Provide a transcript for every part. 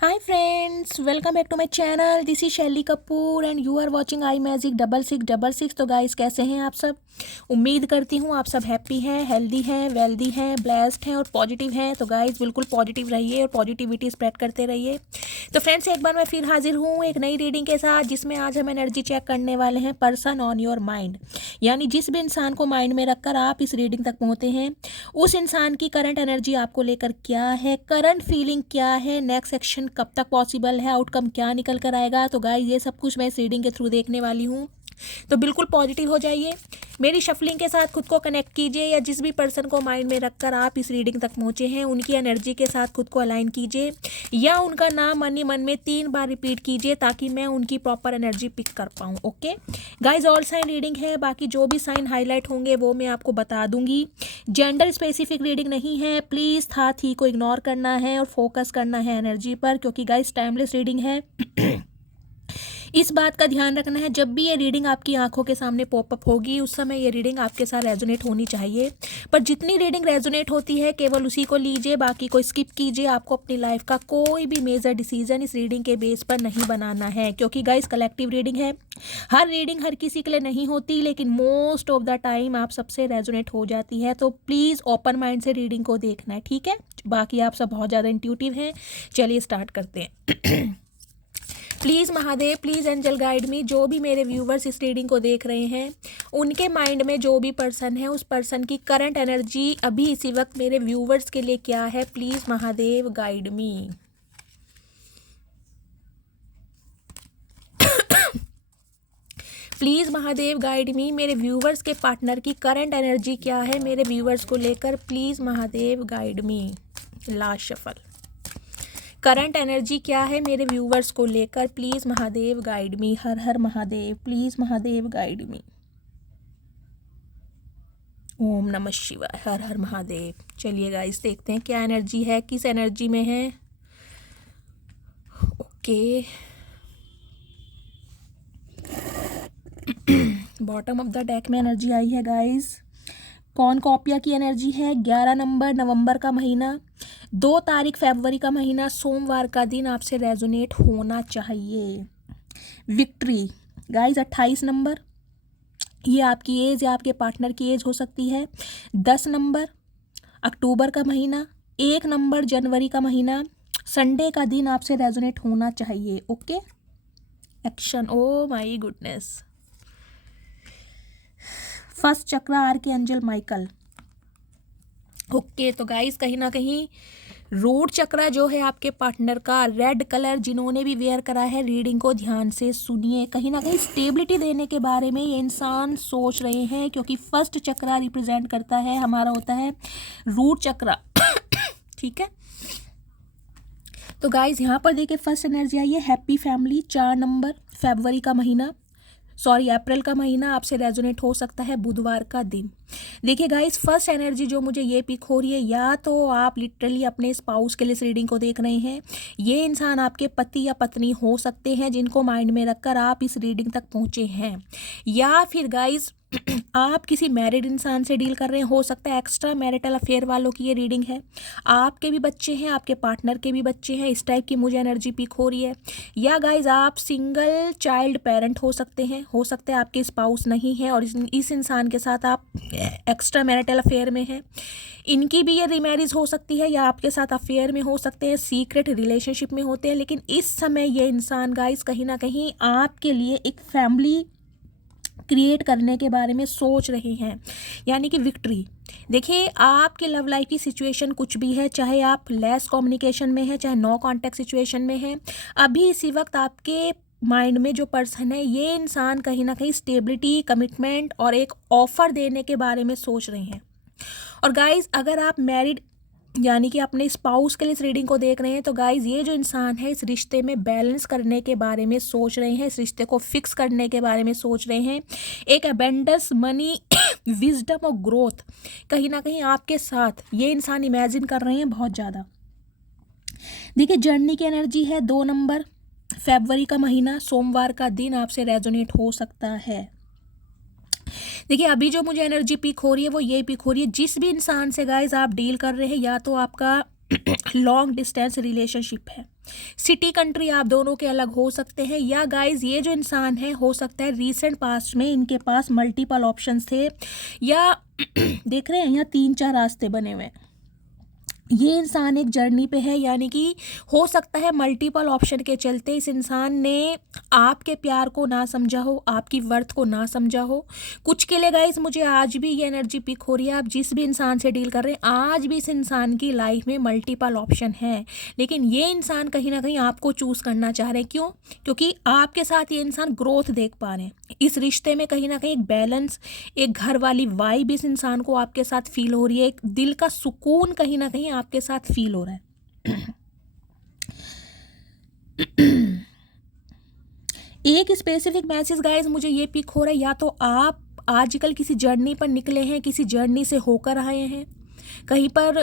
Hi friends, welcome back to my channel. This is Shaili Kapoor and you are watching I Magic 6666। तो guys कैसे हैं आप सब। उम्मीद करती हूँ आप सब हैप्पी हैं, हेल्दी हैं, वेल्दी हैं, ब्लेस्ड हैं और पॉजिटिव हैं। तो गाइस बिल्कुल पॉजिटिव रहिए और पॉजिटिविटी स्प्रेड करते रहिए। तो फ्रेंड्स एक बार मैं फिर हाजिर हूँ एक नई रीडिंग के साथ, जिसमें आज हम एनर्जी चेक करने वाले हैं पर्सन ऑन योर माइंड। यानी जिस भी इंसान को माइंड में रखकर आप इस रीडिंग तक पहुँचते हैं, उस इंसान की करंट एनर्जी आपको लेकर क्या है, करंट फीलिंग क्या है, नेक्स्ट एक्शन कब तक पॉसिबल है, आउटकम क्या निकल कर आएगा। तो गाइस ये सब कुछ मैं इस रीडिंग के थ्रू देखने वाली हूँ। तो बिल्कुल पॉजिटिव हो जाइए, मेरी शफलिंग के साथ खुद को कनेक्ट कीजिए, या जिस भी पर्सन को माइंड में रखकर आप इस रीडिंग तक पहुँचे हैं उनकी एनर्जी के साथ खुद को अलाइन कीजिए, या उनका नाम मन ही मन में 3 बार रिपीट कीजिए ताकि मैं उनकी प्रॉपर एनर्जी पिक कर पाऊँ। Okay guys, all sign reading है, बाकी जो भी साइन हाईलाइट होंगे वो मैं आपको बता दूंगी। जेंडर स्पेसिफिक रीडिंग नहीं है, प्लीज़ था थी को इग्नोर करना है और फोकस करना है एनर्जी पर, क्योंकि गाइज टाइमलेस रीडिंग है। इस बात का ध्यान रखना है, जब भी ये रीडिंग आपकी आंखों के सामने पॉपअप होगी उस समय ये रीडिंग आपके साथ रेजोनेट होनी चाहिए। पर जितनी रीडिंग रेजोनेट होती है केवल उसी को लीजिए, बाकी को स्किप कीजिए। आपको अपनी लाइफ का कोई भी मेजर डिसीजन इस रीडिंग के बेस पर नहीं बनाना है, क्योंकि गाइस कलेक्टिव रीडिंग है। हर रीडिंग हर किसी के लिए नहीं होती, लेकिन मोस्ट ऑफ द टाइम आप सबसे रेजोनेट हो जाती है। तो प्लीज़ ओपन माइंड से रीडिंग को देखना है, ठीक है। बाकी आप सब बहुत ज़्यादा इंट्यूटिव हैं। चलिए स्टार्ट करते हैं। Please Mahadev, please angel guide me. जो भी मेरे व्यूवर्स इस रीडिंग को देख रहे हैं उनके माइंड में जो भी पर्सन है उस पर्सन की करंट एनर्जी अभी इसी वक्त मेरे व्यूवर्स के लिए क्या है, please Mahadev guide me. Please Mahadev guide me, मेरे व्यूवर्स के पार्टनर की करंट एनर्जी क्या है मेरे व्यूवर्स को लेकर, please Mahadev guide me. Last shuffle, current energy क्या है मेरे व्यूवर्स को लेकर, please Mahadev guide me. Har Har Mahadev, please Mahadev guide me. ओम नमः शिवाय, हर हर महादेव। चलिए गाइस देखते हैं क्या एनर्जी है, किस एनर्जी में है। Okay, bottom of the deck में एनर्जी आई है गाइस। कौन कॉपिया की एनर्जी है। 11 नंबर नवंबर का महीना, 2 तारीख फरवरी का महीना, सोमवार का दिन आपसे रेजोनेट होना चाहिए। विक्ट्री गाइस 28 नंबर, ये आपकी एज या आपके पार्टनर की एज हो सकती है। 10 नंबर अक्टूबर का महीना, 1 नंबर जनवरी का महीना, संडे का दिन आपसे रेजोनेट होना चाहिए। Okay, action, oh my goodness. First chakra archangel Michael. Okay तो गाइस कहीं ना कहीं रूट चक्र जो है आपके पार्टनर का, रेड कलर जिन्होंने भी वेयर करा है, रीडिंग को ध्यान से सुनिए। कहीं ना कहीं स्टेबिलिटी देने के बारे में ये इंसान सोच रहे हैं, क्योंकि फर्स्ट चक्र रिप्रेजेंट करता है हमारा होता है रूट चक्र। ठीक है, तो गाइस यहाँ पर देखिए फर्स्ट एनर्जी आई है हैप्पी फैमिली। 4 नंबर फरवरी का महीना, सॉरी अप्रैल का महीना आपसे रेजोनेट हो सकता है, बुधवार का दिन। देखिए गाइस फर्स्ट एनर्जी जो मुझे ये पिक हो रही है, या तो आप लिटरली अपने स्पाउस के लिए इस रीडिंग को देख रहे हैं, ये इंसान आपके पति या पत्नी हो सकते हैं जिनको माइंड में रखकर आप इस रीडिंग तक पहुंचे हैं, या फिर गाइस आप किसी मैरिड इंसान से डील कर रहे हैं, हो सकता है एक्स्ट्रा मैरिटल अफेयर वालों की ये रीडिंग है। आपके भी बच्चे हैं, आपके पार्टनर के भी बच्चे हैं, इस टाइप की मुझे एनर्जी पिक हो रही है। या गाइज आप सिंगल चाइल्ड पेरेंट हो सकते हैं, हो सकता है आपके स्पाउस नहीं है और इस इंसान के साथ आप एक्स्ट्रा मैरिटल अफेयर में हैं। इनकी भी ये रीमैरिज हो सकती है, या आपके साथ अफेयर में हो सकते हैं, सीक्रेट रिलेशनशिप में होते हैं। लेकिन इस समय ये इंसान गाइज कहीं ना कहीं आपके लिए एक फैमिली क्रिएट करने के बारे में सोच रहे हैं, यानी कि विक्ट्री। देखिए आपके लव लाइफ की सिचुएशन कुछ भी है, चाहे आप लेस कम्युनिकेशन में है, चाहे नो कांटेक्ट सिचुएशन में है, अभी इसी वक्त आपके माइंड में जो पर्सन है ये इंसान कहीं ना कहीं स्टेबिलिटी, कमिटमेंट और एक ऑफर देने के बारे में सोच रहे हैं। और गाइज अगर आप मैरिड यानी कि अपने स्पाउस के लिए इस रीडिंग को देख रहे हैं, तो गाइज ये जो इंसान है इस रिश्ते में बैलेंस करने के बारे में सोच रहे हैं, इस रिश्ते को फिक्स करने के बारे में सोच रहे हैं। एक अबेंडेंस, मनी, विजडम और ग्रोथ कहीं ना कहीं आपके साथ ये इंसान इमेजिन कर रहे हैं बहुत ज़्यादा। देखिए जर्नी की एनर्जी है 2 नंबर फरवरी का महीना, सोमवार का दिन आपसे रेजोनेट हो सकता है। देखिए अभी जो मुझे एनर्जी पिक हो रही है वो ये पिक हो रही है, जिस भी इंसान से गाइज आप डील कर रहे हैं, या तो आपका लॉन्ग डिस्टेंस रिलेशनशिप है, सिटी कंट्री आप दोनों के अलग हो सकते हैं, या गाइज ये जो इंसान है हो सकता है रीसेंट पास्ट में इनके पास मल्टीपल ऑप्शंस थे, या देख रहे हैं यहाँ 3-4 रास्ते बने हुए हैं। ये इंसान एक जर्नी पे है, यानी कि हो सकता है मल्टीपल ऑप्शन के चलते इस इंसान ने आपके प्यार को ना समझा हो, आपकी वर्थ को ना समझा हो। कुछ के लिए गाइस मुझे आज भी ये एनर्जी पिक हो रही है, आप जिस भी इंसान से डील कर रहे हैं आज भी इस इंसान की लाइफ में मल्टीपल ऑप्शन है, लेकिन ये इंसान कहीं ना कहीं आपको चूज़ करना चाह रहे हैं। क्यों? क्योंकि आपके साथ ये इंसान ग्रोथ देख पा रहे हैं। इस रिश्ते में कहीं ना कहीं एक बैलेंस, एक घर वाली वाइब इस इंसान को आपके साथ फील हो रही है, एक दिल का सुकून कहीं ना कहीं आपके साथ फील हो रहा है। एक स्पेसिफिक मैसेज गाइस मुझे ये पिक हो रहा है, या तो आप आजकल किसी जर्नी पर निकले हैं, किसी जर्नी से होकर आए हैं, कहीं पर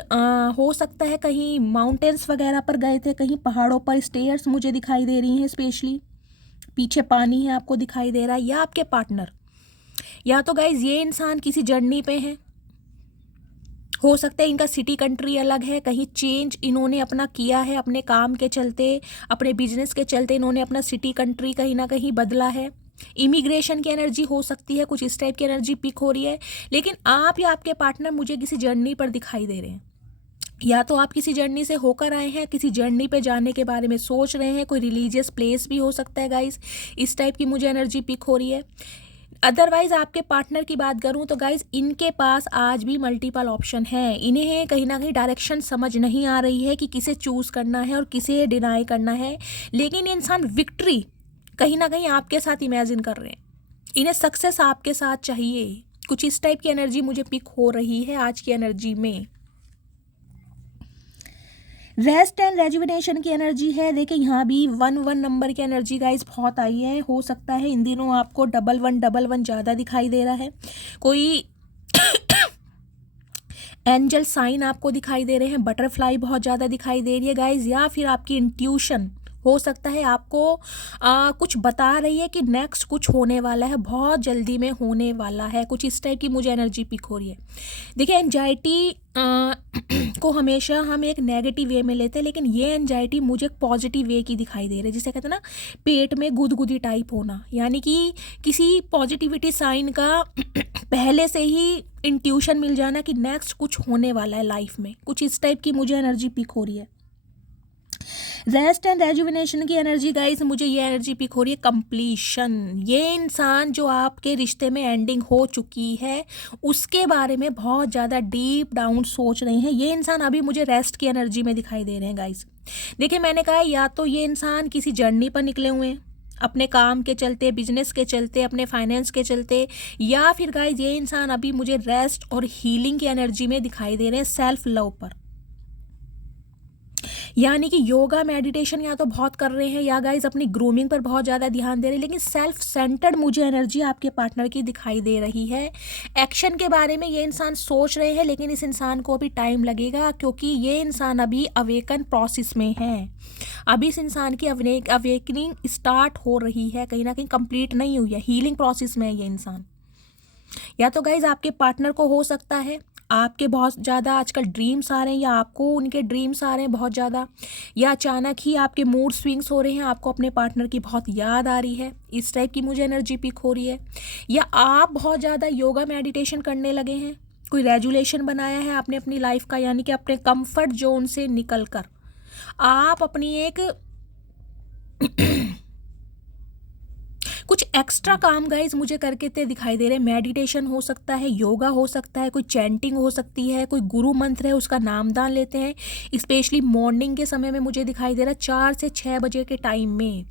हो सकता है कहीं माउंटेन्स वगैरह पर गए थे, कहीं पहाड़ों पर स्टेयर्स मुझे दिखाई दे रही हैं, स्पेशली पीछे पानी है आपको दिखाई दे रहा है, या आपके पार्टनर, या तो गाइज ये इंसान किसी जर्नी पे हैं। हो सकता है इनका सिटी कंट्री अलग है, कहीं चेंज इन्होंने अपना किया है, अपने काम के चलते, अपने बिजनेस के चलते इन्होंने अपना सिटी कंट्री कहीं ना कहीं बदला है। इमिग्रेशन की एनर्जी हो सकती है, कुछ इस टाइप की एनर्जी पिक हो रही है। लेकिन आप या आपके पार्टनर मुझे किसी जर्नी पर दिखाई दे रहे हैं, या तो आप किसी जर्नी से होकर आए हैं, किसी जर्नी पे जाने के बारे में सोच रहे हैं, कोई रिलीजियस प्लेस भी हो सकता है गाइज, इस टाइप की मुझे एनर्जी पिक हो रही है। अदरवाइज आपके पार्टनर की बात करूं तो गाइज इनके पास आज भी मल्टीपल ऑप्शन है, इन्हें कहीं ना कहीं डायरेक्शन समझ नहीं आ रही है कि किसे चूज़ करना है और किसे डिनाई करना है, लेकिन इंसान विक्ट्री कहीं ना कहीं आपके साथ इमेजिन कर रहे हैं, इन्हें सक्सेस आपके साथ चाहिए। कुछ इस टाइप की एनर्जी मुझे पिक हो रही है आज की एनर्जी में। रेस्ट एंड रेजुविनेशन की एनर्जी है। देखिए यहाँ भी 1-1 नंबर की एनर्जी गाइस बहुत आई है। हो सकता है इन दिनों आपको 1111 ज़्यादा दिखाई दे रहा है, कोई एंजल साइन आपको दिखाई दे रहे हैं, बटरफ्लाई बहुत ज़्यादा दिखाई दे रही है गाइज, या फिर आपकी इंट्यूशन हो सकता है आपको कुछ बता रही है कि नेक्स्ट कुछ होने वाला है, बहुत जल्दी में होने वाला है। कुछ इस टाइप की मुझे एनर्जी पिक हो रही है। देखिए एंजाइटी को हमेशा हम एक नेगेटिव वे में लेते हैं, लेकिन ये एंजाइटी मुझे एक पॉजिटिव वे की दिखाई दे रही है, जिसे कहते हैं ना पेट में गुदगुदी टाइप होना, यानी कि किसी पॉजिटिविटी साइन का पहले से ही इंट्यूशन मिल जाना कि नेक्स्ट कुछ होने वाला है लाइफ में। कुछ इस टाइप की मुझे एनर्जी पिक हो रही है। रेस्ट एंड रेजुविनेशन की एनर्जी गाइस मुझे ये एनर्जी पिक हो रही है कंप्लीशन। ये इंसान जो आपके रिश्ते में एंडिंग हो चुकी है उसके बारे में बहुत ज़्यादा डीप डाउन सोच रहे हैं। ये इंसान अभी मुझे रेस्ट की एनर्जी में दिखाई दे रहे हैं गाइस। देखिए मैंने कहा या तो ये इंसान किसी जर्नी पर निकले हुए हैं अपने काम के चलते, बिजनेस के चलते, अपने फाइनेंस के चलते, या फिर गाइज ये इंसान अभी मुझे रेस्ट और हीलिंग की एनर्जी में दिखाई दे रहे हैं सेल्फ लव पर, यानी कि योगा मेडिटेशन या तो बहुत कर रहे हैं या गाइज अपनी ग्रूमिंग पर बहुत ज़्यादा ध्यान दे रहे हैं, लेकिन सेल्फ सेंटर्ड मुझे एनर्जी आपके पार्टनर की दिखाई दे रही है। एक्शन के बारे में ये इंसान सोच रहे हैं, लेकिन इस इंसान को अभी टाइम लगेगा क्योंकि ये इंसान अभी अवेकन प्रोसेस में है। अभी इस इंसान की अवेकनिंग स्टार्ट हो रही है, कहीं ना कहीं कंप्लीट नहीं हुई है, हीलिंग प्रोसेस में है ये इंसान। या तो गाइज आपके पार्टनर को हो सकता है आपके बहुत ज़्यादा आजकल ड्रीम्स आ रहे हैं, या आपको उनके ड्रीम्स आ रहे हैं बहुत ज़्यादा, या अचानक ही आपके मूड स्विंग्स हो रहे हैं, आपको अपने पार्टनर की बहुत याद आ रही है, इस टाइप की मुझे एनर्जी पिक हो रही है। या आप बहुत ज़्यादा योगा मेडिटेशन करने लगे हैं, कोई रेजुलेशन बनाया है आपने अपनी लाइफ का, यानी कि अपने कंफर्ट जोन से निकल कर आप अपनी एक कुछ एक्स्ट्रा काम गाइज मुझे करके ते दिखाई दे रहे हैं। मेडिटेशन हो सकता है, योगा हो सकता है, कोई चैंटिंग हो सकती है, कोई गुरु मंत्र है उसका नामदान लेते हैं, स्पेशली मॉर्निंग के समय में मुझे दिखाई दे रहा है 4 से 6 बजे के टाइम में।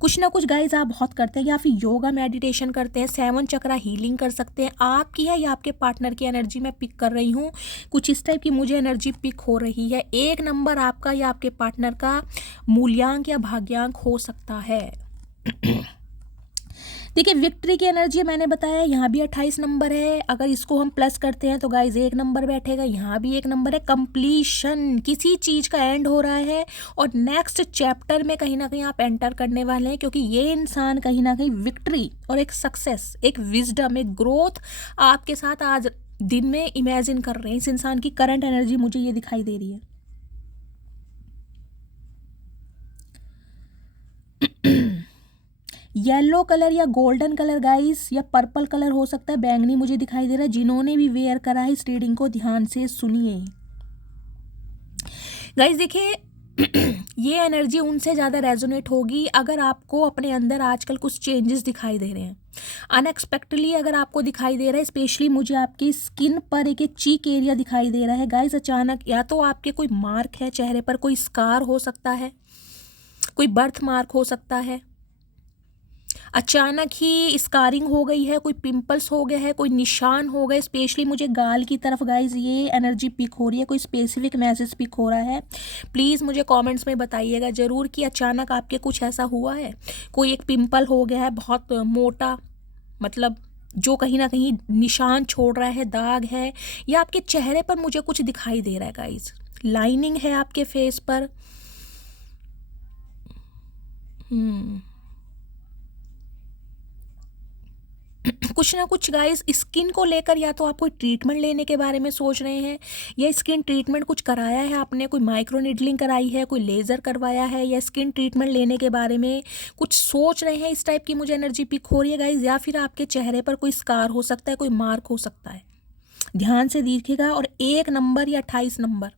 कुछ ना कुछ गाइज आप बहुत करते हैं, या फिर योगा मेडिटेशन करते हैं, 7 चक्रा हीलिंग कर सकते हैं। आपकी है या आपके पार्टनर की एनर्जी मैं पिक कर रही हूँ, कुछ इस टाइप की मुझे एनर्जी पिक हो रही है। 1 नंबर आपका या आपके पार्टनर का मूल्यांक या भाग्यांक हो सकता है। देखिए विक्ट्री की एनर्जी मैंने बताया, यहाँ भी 28 नंबर है, अगर इसको हम प्लस करते हैं तो गाइज 1 नंबर बैठेगा, यहाँ भी 1 नंबर है। कंप्लीशन, किसी चीज़ का एंड हो रहा है और नेक्स्ट चैप्टर में कहीं ना कहीं आप एंटर करने वाले हैं, क्योंकि ये इंसान कहीं ना कहीं विक्ट्री और एक सक्सेस, एक विजडम, एक ग्रोथ आपके साथ आज दिन में इमेजिन कर रहे हैं। इस इंसान की करंट एनर्जी मुझे ये दिखाई दे रही है। येलो कलर या गोल्डन कलर गाइस, या पर्पल कलर हो सकता है, बैंगनी मुझे दिखाई दे रहा है। जिन्होंने भी वेयर करा है इस रीडिंग को ध्यान से सुनिए गाइस। देखिए ये एनर्जी उनसे ज़्यादा रेजोनेट होगी अगर आपको अपने अंदर आजकल कुछ चेंजेस दिखाई दे रहे हैं अनएक्सपेक्टेडली। अगर आपको दिखाई दे रहा है, स्पेशली मुझे आपकी स्किन पर एक चीक एरिया दिखाई दे रहा है गाइस अचानक, या तो आपके कोई मार्क है चेहरे पर, कोई स्कार हो सकता है, कोई बर्थ मार्क हो सकता है, अचानक ही स्कारिंग हो गई है, कोई पिंपल्स हो गया है, कोई निशान हो गए। स्पेशली मुझे गाल की तरफ गाइज ये एनर्जी पिक हो रही है, कोई स्पेसिफिक मैसेज पिक हो रहा है। प्लीज़ मुझे कमेंट्स में बताइएगा ज़रूर कि अचानक आपके कुछ ऐसा हुआ है, कोई एक पिंपल हो गया है बहुत मोटा, मतलब जो कहीं ना कहीं निशान छोड़ रहा है, दाग है, या आपके चेहरे पर मुझे कुछ दिखाई दे रहा है गाइज, लाइनिंग है आपके फेस पर। कुछ ना कुछ गाइस स्किन को लेकर, या तो आप कोई ट्रीटमेंट लेने के बारे में सोच रहे हैं, या स्किन ट्रीटमेंट कुछ कराया है आपने, कोई माइक्रो नीडलिंग कराई है, कोई लेज़र करवाया है, या स्किन ट्रीटमेंट लेने के बारे में कुछ सोच रहे हैं, इस टाइप की मुझे एनर्जी पिक हो रही है गाइस। या फिर आपके चेहरे पर कोई स्कार हो सकता है, कोई मार्क हो सकता है, ध्यान से देखिएगा। और 1 नंबर या 28 नंबर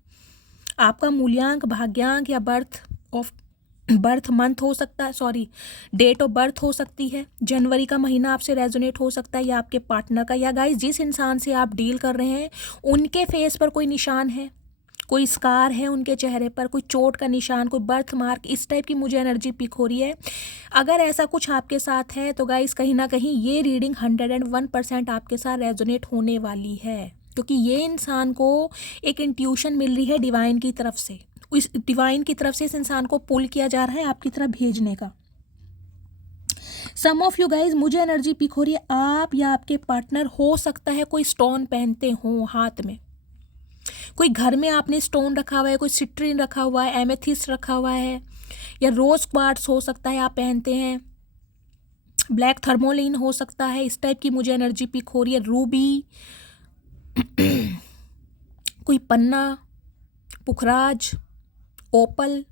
आपका मूल्यांक, भाग्यांक या बर्थ मंथ हो सकता है, सॉरी डेट ऑफ बर्थ हो सकती है, जनवरी का महीना आपसे रेजोनेट हो सकता है, या आपके पार्टनर का, या गाइस जिस इंसान से आप डील कर रहे हैं उनके फेस पर कोई निशान है, कोई स्कार है उनके चेहरे पर, कोई चोट का निशान, कोई बर्थ मार्क, इस टाइप की मुझे एनर्जी पिक हो रही है। अगर ऐसा कुछ आपके साथ है तो गाइस कहीं ना कहीं ये रीडिंग 101% आपके साथ रेजोनेट होने वाली है, क्योंकि ये इंसान को एक इंट्यूशन मिल रही है डिवाइन की तरफ से, इस डिवाइन की तरफ से इस इंसान को पुल किया जा रहा है आपकी तरफ भेजने का। सम ऑफ यू गाइज मुझे एनर्जी पिक हो रही है, आप या आपके पार्टनर हो सकता है कोई स्टोन पहनते हो हाथ में, कोई घर में आपने स्टोन रखा हुआ है, कोई सिट्रीन रखा हुआ है, एमेथिस्ट रखा हुआ है, या रोज क्वार्ट्स हो सकता है आप पहनते हैं, ब्लैक थर्मोलिन हो सकता है, इस टाइप की मुझे एनर्जी पिक हो रही है। रूबी, कोई पन्ना, पुखराज, ओपल,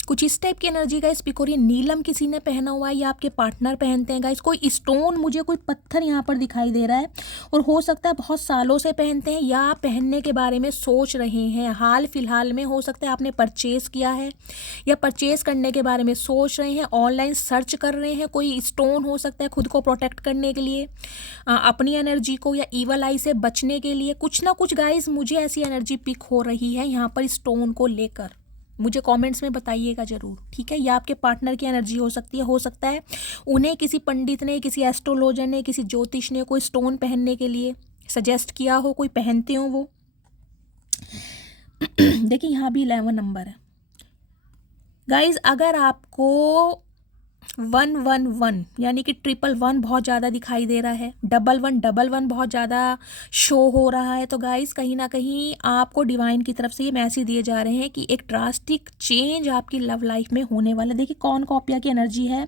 कुछ इस टाइप की एनर्जी गाइस पिक हो रही है। नीलम किसी ने पहना हुआ है या आपके पार्टनर पहनते हैं गाइस। कोई स्टोन, मुझे कोई पत्थर यहाँ पर दिखाई दे रहा है, और हो सकता है बहुत सालों से पहनते हैं या पहनने के बारे में सोच रहे हैं, हाल फिलहाल में हो सकता है आपने परचेज किया है या परचेज करने के बारे में सोच रहे हैं, ऑनलाइन सर्च कर रहे हैं। कोई स्टोन हो सकता है खुद को प्रोटेक्ट करने के लिए, अपनी एनर्जी को या ईवल आई से बचने के लिए, कुछ ना कुछ गाइस मुझे ऐसी एनर्जी पिक हो रही है यहाँ पर स्टोन को लेकर। मुझे कमेंट्स में बताइएगा ज़रूर, ठीक है। या आपके पार्टनर की एनर्जी हो सकती है, हो सकता है उन्हें किसी पंडित ने, किसी एस्ट्रोलॉजर ने, किसी ज्योतिष ने कोई स्टोन पहनने के लिए सजेस्ट किया हो, कोई पहनते हो वो। देखिए यहाँ भी 11 नंबर है गाइज। अगर आपको 111 यानी कि 111 बहुत ज़्यादा दिखाई दे रहा है, 1111 बहुत ज़्यादा शो हो रहा है, तो गाइस कहीं ना कहीं आपको डिवाइन की तरफ से ये मैसेज दिए जा रहे हैं कि एक ड्रास्टिक चेंज आपकी लव लाइफ में होने वाला है। देखिए कौन कॉपिया की एनर्जी है।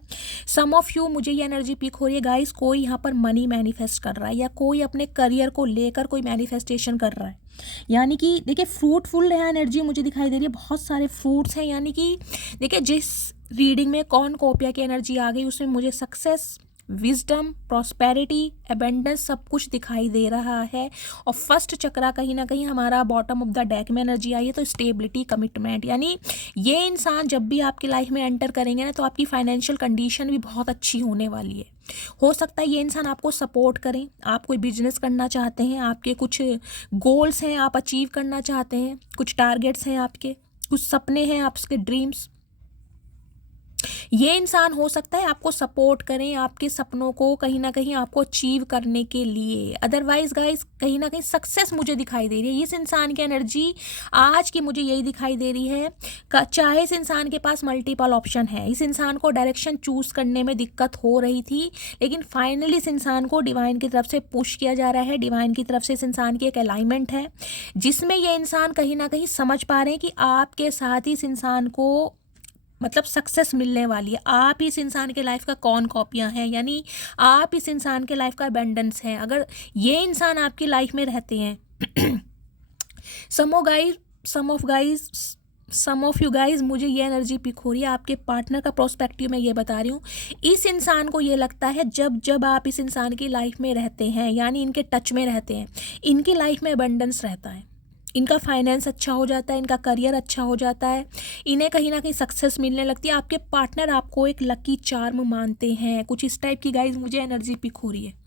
सम ऑफ यू, मुझे ये एनर्जी पिक हो रही है गाइस, कोई यहाँ पर मनी मैनिफेस्ट कर रहा है या कोई अपने करियर को लेकर कोई मैनिफेस्टेशन कर रहा है। यानी कि देखिए फ्रूटफुल एनर्जी मुझे दिखाई दे रही है, बहुत सारे फ्रूट्स हैं। यानी कि देखिए जिस रीडिंग में कौन कॉपिया की एनर्जी आ गई उसमें मुझे सक्सेस, विजडम, प्रॉस्पेरिटी, एबेंडेंस सब कुछ दिखाई दे रहा है। और फर्स्ट चक्रा कहीं ना कहीं हमारा बॉटम ऑफ द डेक में एनर्जी आई है, तो स्टेबिलिटी, कमिटमेंट। यानी ये इंसान जब भी आपकी लाइफ में एंटर करेंगे ना, तो आपकी फाइनेंशियल कंडीशन भी बहुत अच्छी होने वाली है। हो सकता है ये इंसान आपको सपोर्ट करें, आप कोई बिजनेस करना चाहते हैं, आपके कुछ गोल्स हैं आप अचीव करना चाहते हैं, कुछ टारगेट्स हैं आपके, कुछ सपने हैं आपके ड्रीम्स, ये इंसान हो सकता है आपको सपोर्ट करें आपके सपनों को कहीं ना कहीं आपको अचीव करने के लिए। अदरवाइज गाइस कहीं ना कहीं सक्सेस मुझे दिखाई दे रही है। इस इंसान की एनर्जी आज की मुझे यही दिखाई दे रही है, चाहे इस इंसान के पास मल्टीपल ऑप्शन है, इस इंसान को डायरेक्शन चूज करने में दिक्कत हो रही थी, लेकिन फाइनली इस इंसान को डिवाइन की तरफ से पुश किया जा रहा है। डिवाइन की तरफ से इस इंसान की एक अलाइनमेंट है जिसमें ये इंसान कहीं ना कहीं समझ पा रहे हैं कि आपके साथ ही इस इंसान को मतलब सक्सेस मिलने वाली है। आप इस इंसान के लाइफ का कौन कॉपियाँ हैं, यानी आप इस इंसान के लाइफ का अबेंडेंस है। अगर ये इंसान आपकी लाइफ में रहते हैं, some of guys some of you guys, मुझे ये एनर्जी पिक हो रही है आपके पार्टनर का प्रोस्पेक्टिव में ये बता रही हूँ। इस इंसान को ये लगता है जब जब आप इस इंसान की लाइफ में रहते हैं, यानी इनके टच में रहते हैं, इनकी लाइफ में अबंडेंस रहता है, इनका फाइनेंस अच्छा हो जाता है, इनका करियर अच्छा हो जाता है, इन्हें कहीं ना कहीं सक्सेस मिलने लगती है। आपके पार्टनर आपको एक लकी चार्म मानते हैं, कुछ इस टाइप की गाइज मुझे एनर्जी पिक हो रही है।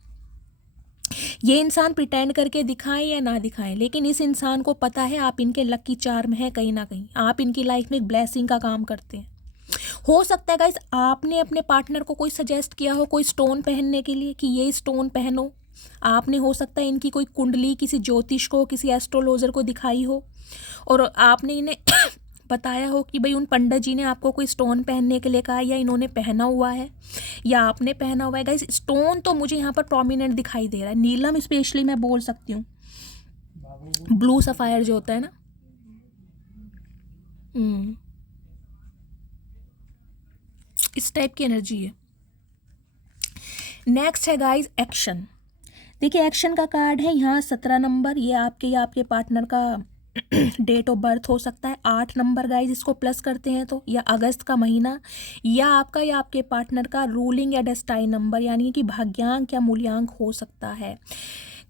ये इंसान प्रिटेंड करके दिखाएं या ना दिखाएं, लेकिन इस इंसान को पता है आप इनके लकी चार्म हैं, कहीं ना कहीं आप इनकी लाइफ में एक ब्लेसिंग का काम करते हैं। हो सकता है गाइस आपने अपने पार्टनर को कोई सजेस्ट किया हो कोई स्टोन पहनने के लिए कि ये स्टोन पहनो। आपने हो सकता है इनकी कोई कुंडली किसी ज्योतिष को, किसी एस्ट्रोलॉजर को दिखाई हो और आपने इन्हें बताया हो कि भाई उन पंडित जी ने आपको कोई स्टोन पहनने के लिए कहा, या इन्होंने पहना हुआ है या आपने पहना हुआ है। गाइस स्टोन तो मुझे यहाँ पर प्रोमिनेंट दिखाई दे रहा है, नीलम स्पेशली मैं बोल सकती हूँ, ब्लू सफायर जो होता है ना, इस टाइप की एनर्जी है। नेक्स्ट है गाइस एक्शन। देखिए एक्शन का कार्ड है यहाँ 17 नंबर, ये आपके या आपके पार्टनर का डेट ऑफ बर्थ हो सकता है। 8 नंबर गाइज इसको प्लस करते हैं तो, या अगस्त का महीना, या आपका या आपके पार्टनर का रूलिंग या डेस्टाइन नंबर, यानी कि भाग्यांक या मूल्यांक हो सकता है।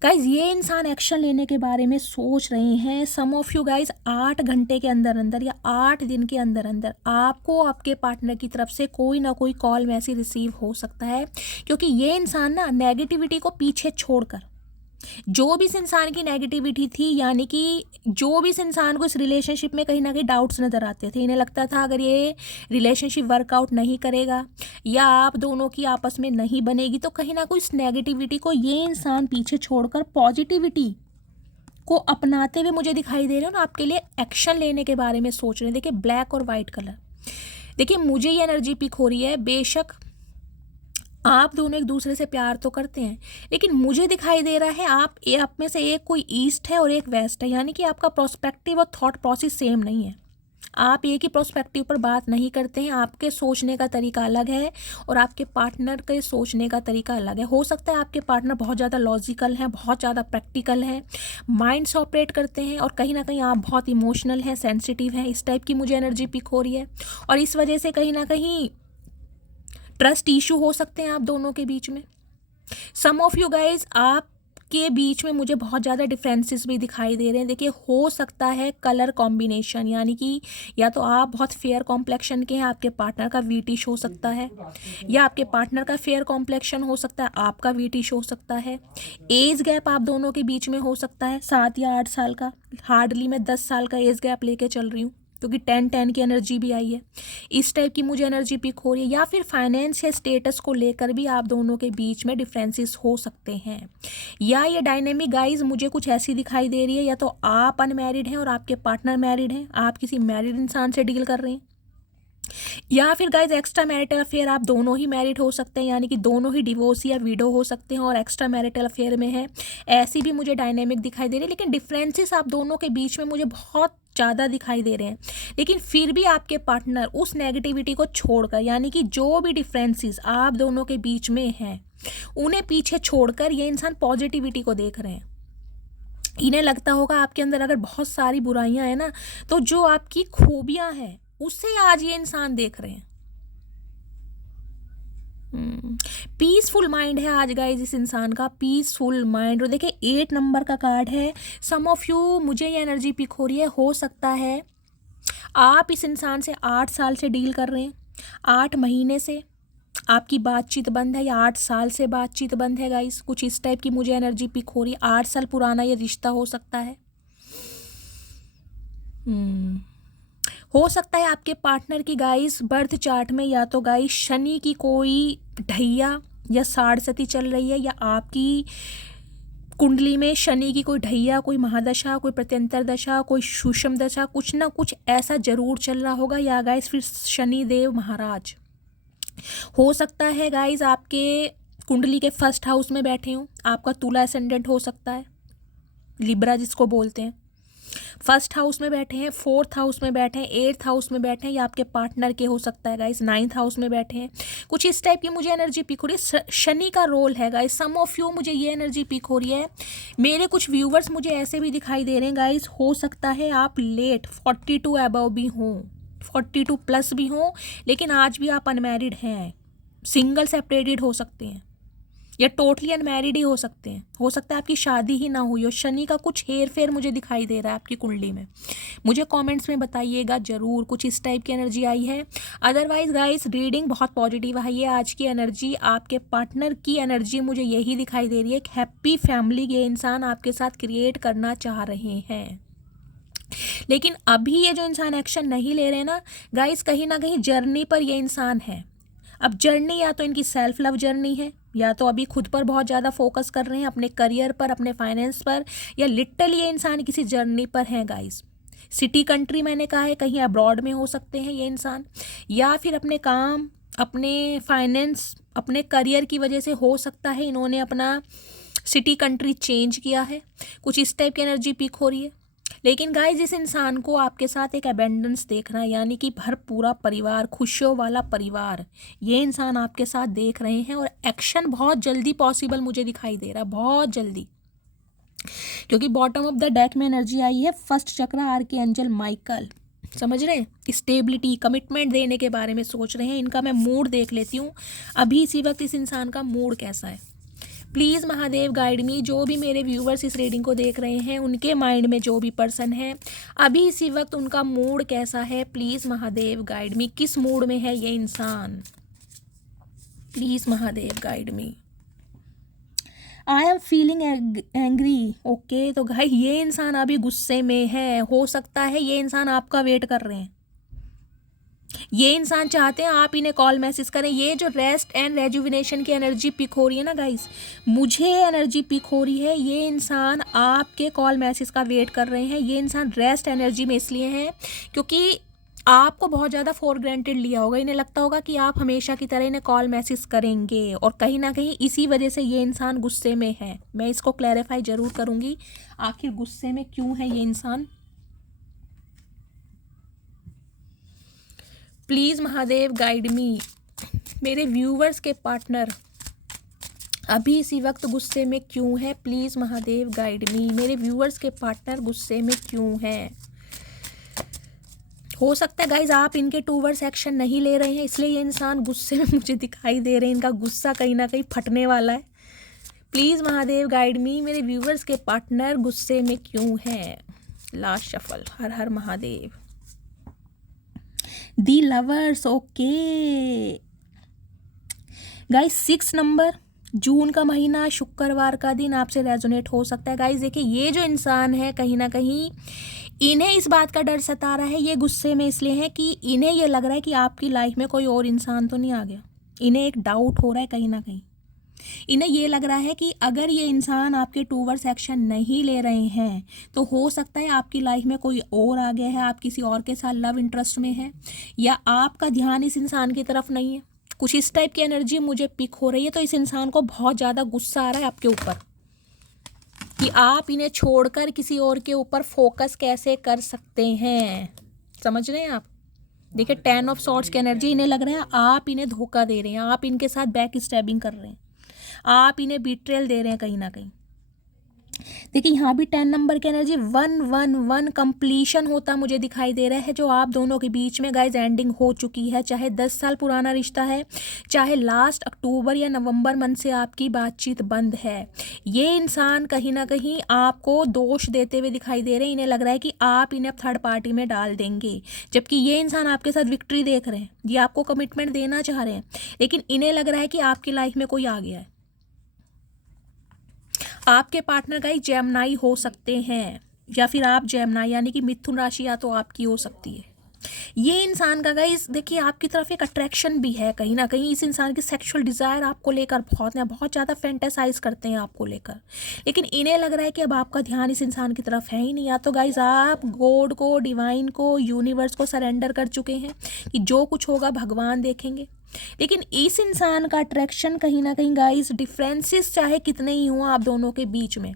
गाइज ये इंसान एक्शन लेने के बारे में सोच रहे हैं। सम ऑफ यू गाइज 8 घंटे के अंदर अंदर या 8 दिन के अंदर अंदर आपको आपके पार्टनर की तरफ से कोई ना कोई कॉल मैसेज रिसीव हो सकता है, क्योंकि ये इंसान ना नेगेटिविटी को पीछे छोड़कर, जो भी इस इंसान की नेगेटिविटी थी, यानी कि जो भी इस इंसान को इस रिलेशनशिप में कहीं ना कहीं डाउट्स नज़र आते थे, इन्हें लगता था अगर ये रिलेशनशिप वर्कआउट नहीं करेगा या आप दोनों की आपस में नहीं बनेगी, तो कहीं ना कोई इस नेगेटिविटी को ये इंसान पीछे छोड़कर पॉजिटिविटी को अपनाते हुए मुझे दिखाई दे रहे हैं और आपके लिए एक्शन लेने के बारे में सोच रहे हैं। देखिए ब्लैक और वाइट कलर, देखिए मुझे ये एनर्जी पिक हो रही है। बेशक आप दोनों एक दूसरे से प्यार तो करते हैं, लेकिन मुझे दिखाई दे रहा है आप में से एक कोई ईस्ट है और एक वेस्ट है, यानी कि आपका प्रोस्पेक्टिव और थॉट प्रोसेस सेम नहीं है। आप एक ही प्रोस्पेक्टिव पर बात नहीं करते हैं, आपके सोचने का तरीका अलग है और आपके पार्टनर के सोचने का तरीका अलग है। हो सकता है आपके पार्टनर बहुत ज़्यादा लॉजिकल हैं, बहुत ज़्यादा प्रैक्टिकल हैं, माइंड से ऑपरेट करते हैं, और कहीं ना कहीं आप बहुत इमोशनल हैं, सेंसिटिव हैं। इस टाइप की मुझे एनर्जी पिक हो रही है और इस वजह से कहीं ना कहीं ट्रस्ट इशू हो सकते हैं आप दोनों के बीच में। सम ऑफ यू गाइज आपके बीच में मुझे बहुत ज़्यादा डिफरेंसेस भी दिखाई दे रहे हैं। देखिए हो सकता है कलर कॉम्बिनेशन, यानी कि या तो आप बहुत फेयर कॉम्प्लेक्शन के हैं, आपके पार्टनर का वीटिश हो सकता है, या आपके पार्टनर का फेयर कॉम्प्लेक्शन हो सकता है, आपका वीटिश हो सकता है। एज गैप आप दोनों के बीच में हो सकता है 7 या 8 साल का, हार्डली मैं 10 साल का एज गैप लेके चल रही हूँ, क्योंकि 10-10 की एनर्जी भी आई है। इस टाइप की मुझे एनर्जी पिक हो रही है, या फिर फाइनेंस या स्टेटस को लेकर भी आप दोनों के बीच में डिफरेंसेस हो सकते हैं। या ये डायनेमिक गाइज मुझे कुछ ऐसी दिखाई दे रही है, या तो आप अनमैरिड हैं और आपके पार्टनर मैरिड हैं, आप किसी मैरिड इंसान से डील कर रहे हैं, या फिर गाइज एक्स्ट्रा मैरिटल अफेयर आप दोनों ही मैरिड हो सकते हैं, यानी कि दोनों ही डिवोर्स या विडो हो सकते हैं और एक्स्ट्रा मैरिटल अफेयर में है। ऐसी भी मुझे डायनेमिक दिखाई दे रही है, लेकिन डिफरेंसेस आप दोनों के बीच में मुझे बहुत ज़्यादा दिखाई दे रहे हैं। लेकिन फिर भी आपके पार्टनर उस नेगेटिविटी को छोड़कर, यानी कि जो भी डिफरेंसेस आप दोनों के बीच में हैं उन्हें पीछे छोड़कर ये इंसान पॉजिटिविटी को देख रहे हैं। इन्हें लगता होगा आपके अंदर अगर बहुत सारी बुराइयां हैं ना, तो जो आपकी खूबियां हैं उससे आज ये इंसान देख रहे हैं। पीसफुल माइंड है आज गाइज इस इंसान का, पीसफुल माइंड। और देखिए 8 नंबर का कार्ड है। सम ऑफ यू मुझे ये एनर्जी पिक हो रही है, हो सकता है आप इस इंसान से 8 साल से डील कर रहे हैं, 8 महीने से आपकी बातचीत बंद है, या 8 साल से बातचीत बंद है गाइज, कुछ इस टाइप की मुझे एनर्जी पिक हो रही है। 8 साल पुराना ये रिश्ता हो सकता है। हो सकता है आपके पार्टनर की गाइस बर्थ चार्ट में या तो गाइस शनि की कोई ढैया या साढ़सती चल रही है, या आपकी कुंडली में शनि की कोई ढैया, कोई महादशा, कोई प्रत्यंतर दशा, कोई सूक्ष्म दशा, कुछ ना कुछ ऐसा जरूर चल रहा होगा। या गाइस फिर शनि देव महाराज हो सकता है गाइस आपके कुंडली के फर्स्ट हाउस में बैठे हों, आपका तुला एसेंडेंट हो सकता है, लिब्रा जिसको बोलते हैं। फर्स्ट हाउस में बैठे हैं, फोर्थ हाउस में बैठे हैं, एट्थ हाउस में बैठे हैं, या आपके पार्टनर के हो सकता है गाइस, नाइन्थ हाउस में बैठे हैं। कुछ इस टाइप की मुझे एनर्जी पिक हो रही है। शनि का रोल है गाइस, सम ऑफ यू मुझे ये एनर्जी पिक हो रही है। मेरे कुछ व्यूवर्स मुझे ऐसे भी दिखाई दे रहे हैं गाइस, हो सकता है आप लेट 42 अबव भी हों, 42 प्लस भी हों, लेकिन आज भी आप अनमैरिड हैं, सिंगल सेपरेटेड हो सकते हैं, या टोटली अनमैरिड ही हो सकते हैं। हो सकता है आपकी शादी ही ना हुई हो। शनि का कुछ हेर फेर मुझे दिखाई दे रहा है आपकी कुंडली में। मुझे कमेंट्स में बताइएगा ज़रूर, कुछ इस टाइप की एनर्जी आई है। अदरवाइज गाइस रीडिंग बहुत पॉजिटिव आई है आज की एनर्जी। आपके पार्टनर की एनर्जी मुझे यही दिखाई दे रही है, एक हैप्पी फैमिली ये इंसान आपके साथ क्रिएट करना चाह रहे हैं। लेकिन अभी ये जो इंसान एक्शन नहीं ले रहे ना गाइस, कहीं ना कहीं जर्नी पर ये इंसान है। अब जर्नी या तो इनकी सेल्फ लव जर्नी है, या तो अभी खुद पर बहुत ज़्यादा फोकस कर रहे हैं, अपने करियर पर, अपने फाइनेंस पर, या लिटरली ये इंसान किसी जर्नी पर है गाइस। सिटी कंट्री मैंने कहा है, कहीं अब्रॉड में हो सकते हैं ये इंसान, या फिर अपने काम, अपने फाइनेंस, अपने करियर की वजह से हो सकता है इन्होंने अपना सिटी कंट्री चेंज किया है। कुछ इस टाइप की एनर्जी पिक हो रही है। लेकिन गाइस इस इंसान को आपके साथ एक अबेंडेंस देखना है, यानी कि भर पूरा परिवार, खुशियों वाला परिवार ये इंसान आपके साथ देख रहे हैं। और एक्शन बहुत जल्दी पॉसिबल मुझे दिखाई दे रहा है, बहुत जल्दी, क्योंकि बॉटम ऑफ द डेक में एनर्जी आई है फर्स्ट चक्र आर्कएंजल माइकल। समझ रहे हैं, स्टेबिलिटी, कमिटमेंट देने के बारे में सोच रहे हैं। इनका मैं मूड देख लेती हूँ अभी इसी वक्त, इस इंसान का मूड कैसा है। प्लीज़ महादेव गाइड मी। जो भी मेरे व्यूवर्स इस रीडिंग को देख रहे हैं, उनके माइंड में जो भी पर्सन है अभी इसी वक्त, उनका मूड कैसा है। प्लीज़ महादेव गाइड मी, किस मूड में है ये इंसान। Please Mahadev guide me. I am feeling angry. Okay, तो भाई ये इंसान अभी गुस्से में है। हो सकता है ये इंसान आपका वेट कर रहे हैं। ये इंसान चाहते हैं आप इन्हें कॉल मैसेज करें। ये जो रेस्ट एंड रेजुविनेशन की एनर्जी पिक हो रही है ना गाइस, मुझे एनर्जी पिक हो रही है, ये इंसान आपके कॉल मैसेज का वेट कर रहे हैं। ये इंसान रेस्ट एनर्जी में इसलिए हैं क्योंकि आपको बहुत ज़्यादा फॉर ग्रांटेड लिया होगा। इन्हें लगता होगा कि आप हमेशा की तरह इन्हें कॉल मैसेज करेंगे, और कहीं ना कहीं इसी वजह से ये इंसान गुस्से में है। मैं इसको क्लैरिफाई ज़रूर करूँगी आखिर गुस्से में क्यों है ये इंसान। Please Mahadev guide me. मेरे व्यूवर्स के पार्टनर अभी इसी वक्त गुस्से में क्यों है। Please Mahadev guide me. मेरे व्यूवर्स के पार्टनर गुस्से में क्यों हैं। हो सकता है गाइज आप इनके टूवर्ड्स एक्शन नहीं ले रहे हैं, इसलिए ये इंसान गुस्से में मुझे दिखाई दे रहे हैं। इनका गुस्सा कहीं ना कहीं फटने वाला है। Please Mahadev guide me. मेरे व्यूवर्स के पार्टनर गुस्से में क्यों हैं। Last shuffle. Har Har Mahadev. The lovers. Okay guys, 6 number, जून का महीना, शुक्रवार का दिन आपसे रेजोनेट हो सकता है। गाइस देखिए, ये जो इंसान है कहीं ना कहीं इन्हें इस बात का डर सता रहा है। ये गुस्से में इसलिए है कि इन्हें ये लग रहा है कि आपकी लाइफ में कोई और इंसान तो नहीं आ गया। इन्हें एक डाउट हो रहा है कहीं ना कहीं। इन्हें ये लग रहा है कि अगर ये इंसान आपके टूवर्ड्स एक्शन नहीं ले रहे हैं तो हो सकता है आपकी लाइफ में कोई और आ गया है, आप किसी और के साथ लव इंटरेस्ट में है, या आपका ध्यान इस इंसान की तरफ नहीं है। कुछ इस टाइप की एनर्जी मुझे पिक हो रही है। तो इस इंसान को बहुत ज़्यादा गुस्सा आ रहा है आपके ऊपर कि आप इन्हें छोड़कर किसी और के ऊपर फोकस कैसे कर सकते हैं। समझ रहे हैं आप। देखिए, 10 ऑफ सॉर्ड्स की एनर्जी, इन्हें लग रहा है आप इन्हें धोखा दे रहे हैं, आप इनके साथ बैक स्टैबिंग कर रहे हैं, आप इन्हें बीट्रेल दे रहे हैं कहीं ना कहीं। देखिए यहाँ भी 10 नंबर की एनर्जी 111 कंप्लीशन होता मुझे दिखाई दे रहा है, जो आप दोनों के बीच में गाइज एंडिंग हो चुकी है। चाहे 10 साल पुराना रिश्ता है, चाहे लास्ट अक्टूबर या नवंबर मंथ से आपकी बातचीत बंद है। ये इंसान कहीं ना कहीं आपको दोष देते हुए दिखाई दे रहे हैं। इन्हें लग रहा है कि आप इन्हें थर्ड पार्टी में डाल देंगे, जबकि ये इंसान आपके साथ विक्ट्री देख रहे हैं, ये आपको कमिटमेंट देना चाह रहे हैं, लेकिन इन्हें लग रहा है कि आपकी लाइफ में कोई आ गया है। आपके पार्टनर गाइस जेमिनी हो सकते हैं, या फिर आप जेमिनी, यानी कि मिथुन राशि या तो आपकी हो सकती है। ये इंसान का गाइस देखिए आपकी तरफ एक अट्रैक्शन भी है कहीं ना कहीं। इस इंसान की सेक्सुअल डिज़ायर आपको लेकर बहुत ज़्यादा फैंटेसाइज करते हैं आपको लेकर, लेकिन इन्हें लग रहा है कि अब आपका ध्यान इस इंसान की तरफ है ही नहीं। या तो गाइस आप गॉड को, डिवाइन को, यूनिवर्स को सरेंडर कर चुके हैं कि जो कुछ होगा भगवान देखेंगे। लेकिन इस इंसान का अट्रैक्शन कहीं ना कहीं गाइस, डिफरेंसेस चाहे कितने ही हों आप दोनों के बीच में,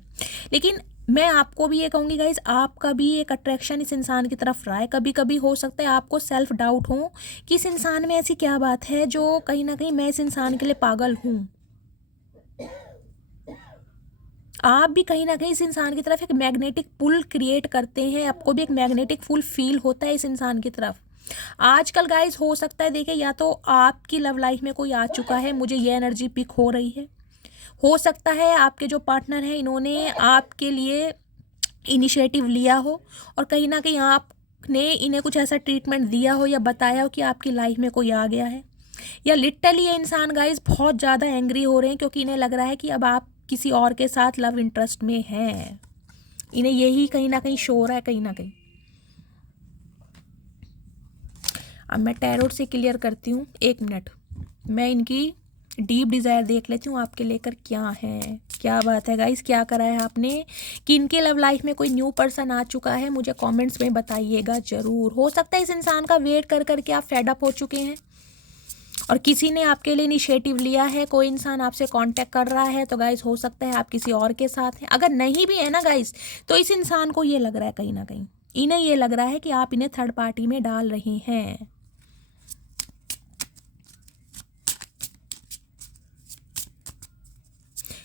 लेकिन मैं आपको भी ये कहूँगी गाइज, आपका भी एक अट्रैक्शन इस इंसान की तरफ रहा है। कभी कभी हो सकता है आपको सेल्फ डाउट हो कि इस इंसान में ऐसी क्या बात है जो कहीं ना कहीं मैं इस इंसान के लिए पागल हूँ। आप भी कहीं ना कहीं इस इंसान की तरफ एक मैग्नेटिक पुल क्रिएट करते हैं, आपको भी एक मैग्नेटिक पुल फील होता है इस इंसान की तरफ। आजकल गाइज हो सकता है, देखिए, या तो आपकी लव लाइफ में कोई आ चुका है, मुझे ये एनर्जी पिक हो रही है। हो सकता है आपके जो पार्टनर हैं इन्होंने आपके लिए इनिशिएटिव लिया हो और कहीं ना कहीं आपने इन्हें कुछ ऐसा ट्रीटमेंट दिया हो या बताया हो कि आपकी लाइफ में कोई आ गया है। या लिटरली ये इंसान गाइज बहुत ज़्यादा एंग्री हो रहे हैं क्योंकि इन्हें लग रहा है कि अब आप किसी और के साथ लव इंटरेस्ट में हैं। इन्हें यही कहीं ना कहीं शो हो रहा है कहीं ना कहीं। अब मैं टैरोट से क्लियर करती हूँ, 1 मिनट। मैं इनकी डीप डिज़ायर देख लेती हूँ आपके लेकर क्या है, क्या बात है गाइस, क्या करा है आपने कि इनके लव लाइफ में कोई न्यू पर्सन आ चुका है। मुझे कमेंट्स में बताइएगा ज़रूर। हो सकता है इस इंसान का वेट कर करके आप फेड अप हो चुके हैं और किसी ने आपके लिए इनिशिएटिव लिया है, कोई इंसान आपसे कांटेक्ट कर रहा है, तो गाइस हो सकता है आप किसी और के साथ हैं। अगर नहीं भी है ना गाइस, तो इस इंसान को ये लग रहा है कहीं ना कहीं, इन्हें ये लग रहा है कि आप इन्हें थर्ड पार्टी में डाल रहे हैं।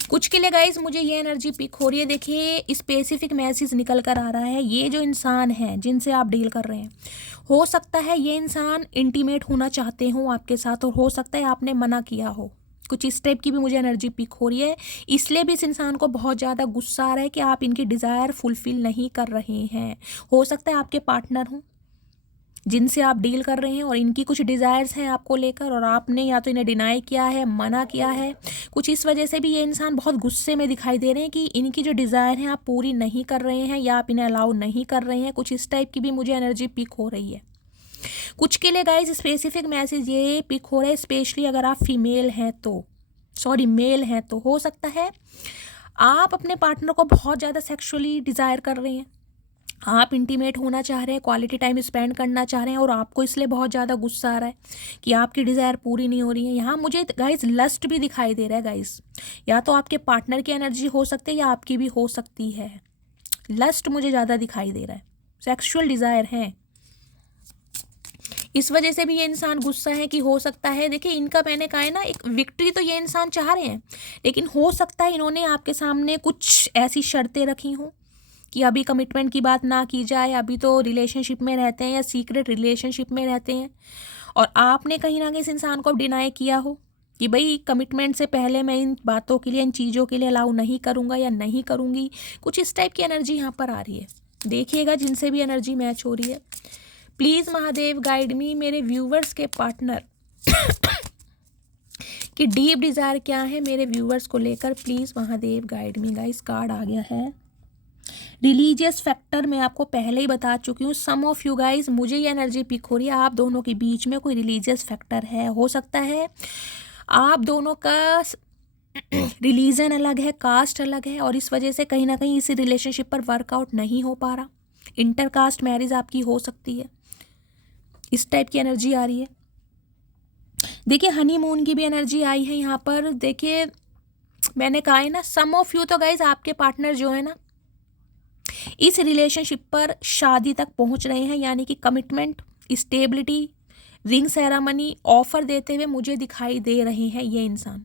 कुछ के लिए गाइस मुझे ये एनर्जी पिक हो रही है। देखिए स्पेसिफिक मैसेज निकल कर आ रहा है। ये जो इंसान है जिनसे आप डील कर रहे हैं, हो सकता है ये इंसान इंटीमेट होना चाहते हो आपके साथ और हो सकता है आपने मना किया हो। कुछ इस टाइप की भी मुझे एनर्जी पिक हो रही है। इसलिए भी इस इंसान को बहुत ज़्यादा गुस्सा आ रहा है कि आप इनकी डिज़ायर फुलफिल नहीं कर रहे हैं। हो सकता है आपके पार्टनर हों जिनसे आप डील कर रहे हैं और इनकी कुछ डिज़ायर्स हैं आपको लेकर और आपने या तो इन्हें डिनाई किया है, मना किया है। कुछ इस वजह से भी ये इंसान बहुत गुस्से में दिखाई दे रहे हैं कि इनकी जो डिज़ायर हैं आप पूरी नहीं कर रहे हैं या आप इन्हें अलाउ नहीं कर रहे हैं। कुछ इस टाइप की भी मुझे एनर्जी पिक हो रही है। कुछ के लिए गाइज स्पेसिफिक मैसेज ये पिक हो रहा है, स्पेशली अगर आप फीमेल हैं तो, सॉरी मेल हैं तो, हो सकता है आप अपने पार्टनर को बहुत ज़्यादा सेक्सुअली डिज़ायर कर रहे हैं, आप इंटीमेट होना चाह रहे हैं, क्वालिटी टाइम स्पेंड करना चाह रहे हैं और आपको इसलिए बहुत ज़्यादा गुस्सा आ रहा है कि आपकी डिज़ायर पूरी नहीं हो रही है। यहाँ मुझे गाइस लस्ट भी दिखाई दे रहा है गाइस, या तो आपके पार्टनर की एनर्जी हो सकती है या आपकी भी हो सकती है। लस्ट मुझे ज़्यादा दिखाई दे रहा है, सेक्सुअल डिज़ायर है। इस वजह से भी ये इंसान गुस्सा है कि हो सकता है, देखिए इनका, मैंने कहा है ना, एक विक्ट्री तो ये इंसान चाह रहे हैं, लेकिन हो सकता है इन्होंने आपके सामने कुछ ऐसी शर्तें रखी हों कि अभी कमिटमेंट की बात ना की जाए, अभी तो रिलेशनशिप में रहते हैं या सीक्रेट रिलेशनशिप में रहते हैं और आपने कहीं ना कहीं इस इंसान को डिनाई किया हो कि भाई कमिटमेंट से पहले मैं इन बातों के लिए, इन चीज़ों के लिए अलाउ नहीं करूँगा या नहीं करूँगी। कुछ इस टाइप की एनर्जी यहाँ पर आ रही है। देखिएगा जिनसे भी एनर्जी मैच हो रही है, प्लीज़ महादेव गाइड मी, मेरे व्यूवर्स के पार्टनर कि डीप डिज़ायर क्या है मेरे व्यूवर्स को लेकर, please Mahadev guide me. Guys card आ गया है रिलीजियस फैक्टर। मैं आपको पहले ही बता चुकी हूँ, सम ऑफ यू गाइज, मुझे ये एनर्जी पिक हो रही है आप दोनों के बीच में कोई रिलीजियस फैक्टर है। हो सकता है आप दोनों का रिलीजन अलग है, कास्ट अलग है और इस वजह से कहीं ना कहीं इस रिलेशनशिप पर वर्कआउट नहीं हो पा रहा। इंटरकास्ट मैरिज आपकी हो सकती है, इस टाइप की एनर्जी आ रही है। देखिए हनीमून की भी एनर्जी आई है यहाँ पर। देखिए मैंने कहा है ना, सम ऑफ यू तो गाइज आपके पार्टनर जो है ना इस रिलेशनशिप पर शादी तक पहुंच रहे हैं, यानी कि commitment, stability, ring ceremony offer देते हुए मुझे दिखाई दे रहे हैं ये इंसान।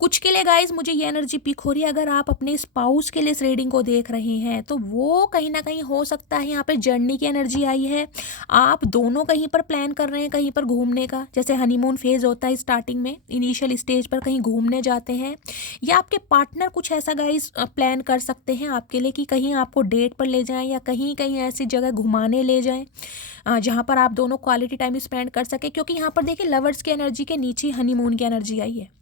कुछ के लिए गाइज मुझे ये एनर्जी पिक हो रही है, अगर आप अपने स्पाउस के लिए इस रीडिंग को देख रहे हैं तो वो कहीं ना कहीं हो सकता है यहाँ पे जर्नी की एनर्जी आई है। आप दोनों कहीं पर प्लान कर रहे हैं, कहीं पर घूमने का, जैसे हनीमून फेज होता है स्टार्टिंग में, इनिशियल स्टेज पर कहीं घूमने जाते हैं, या आपके पार्टनर कुछ ऐसा गाइज प्लान कर सकते हैं आपके लिए कि कहीं आपको डेट पर ले जाएं या कहीं कहीं ऐसी जगह घुमाने ले जाएं जहाँ पर आप दोनों क्वालिटी टाइम स्पेंड कर सके, क्योंकि यहाँ पर देखिए लवर्स की एनर्जी के नीचे हनीमून की एनर्जी आई है।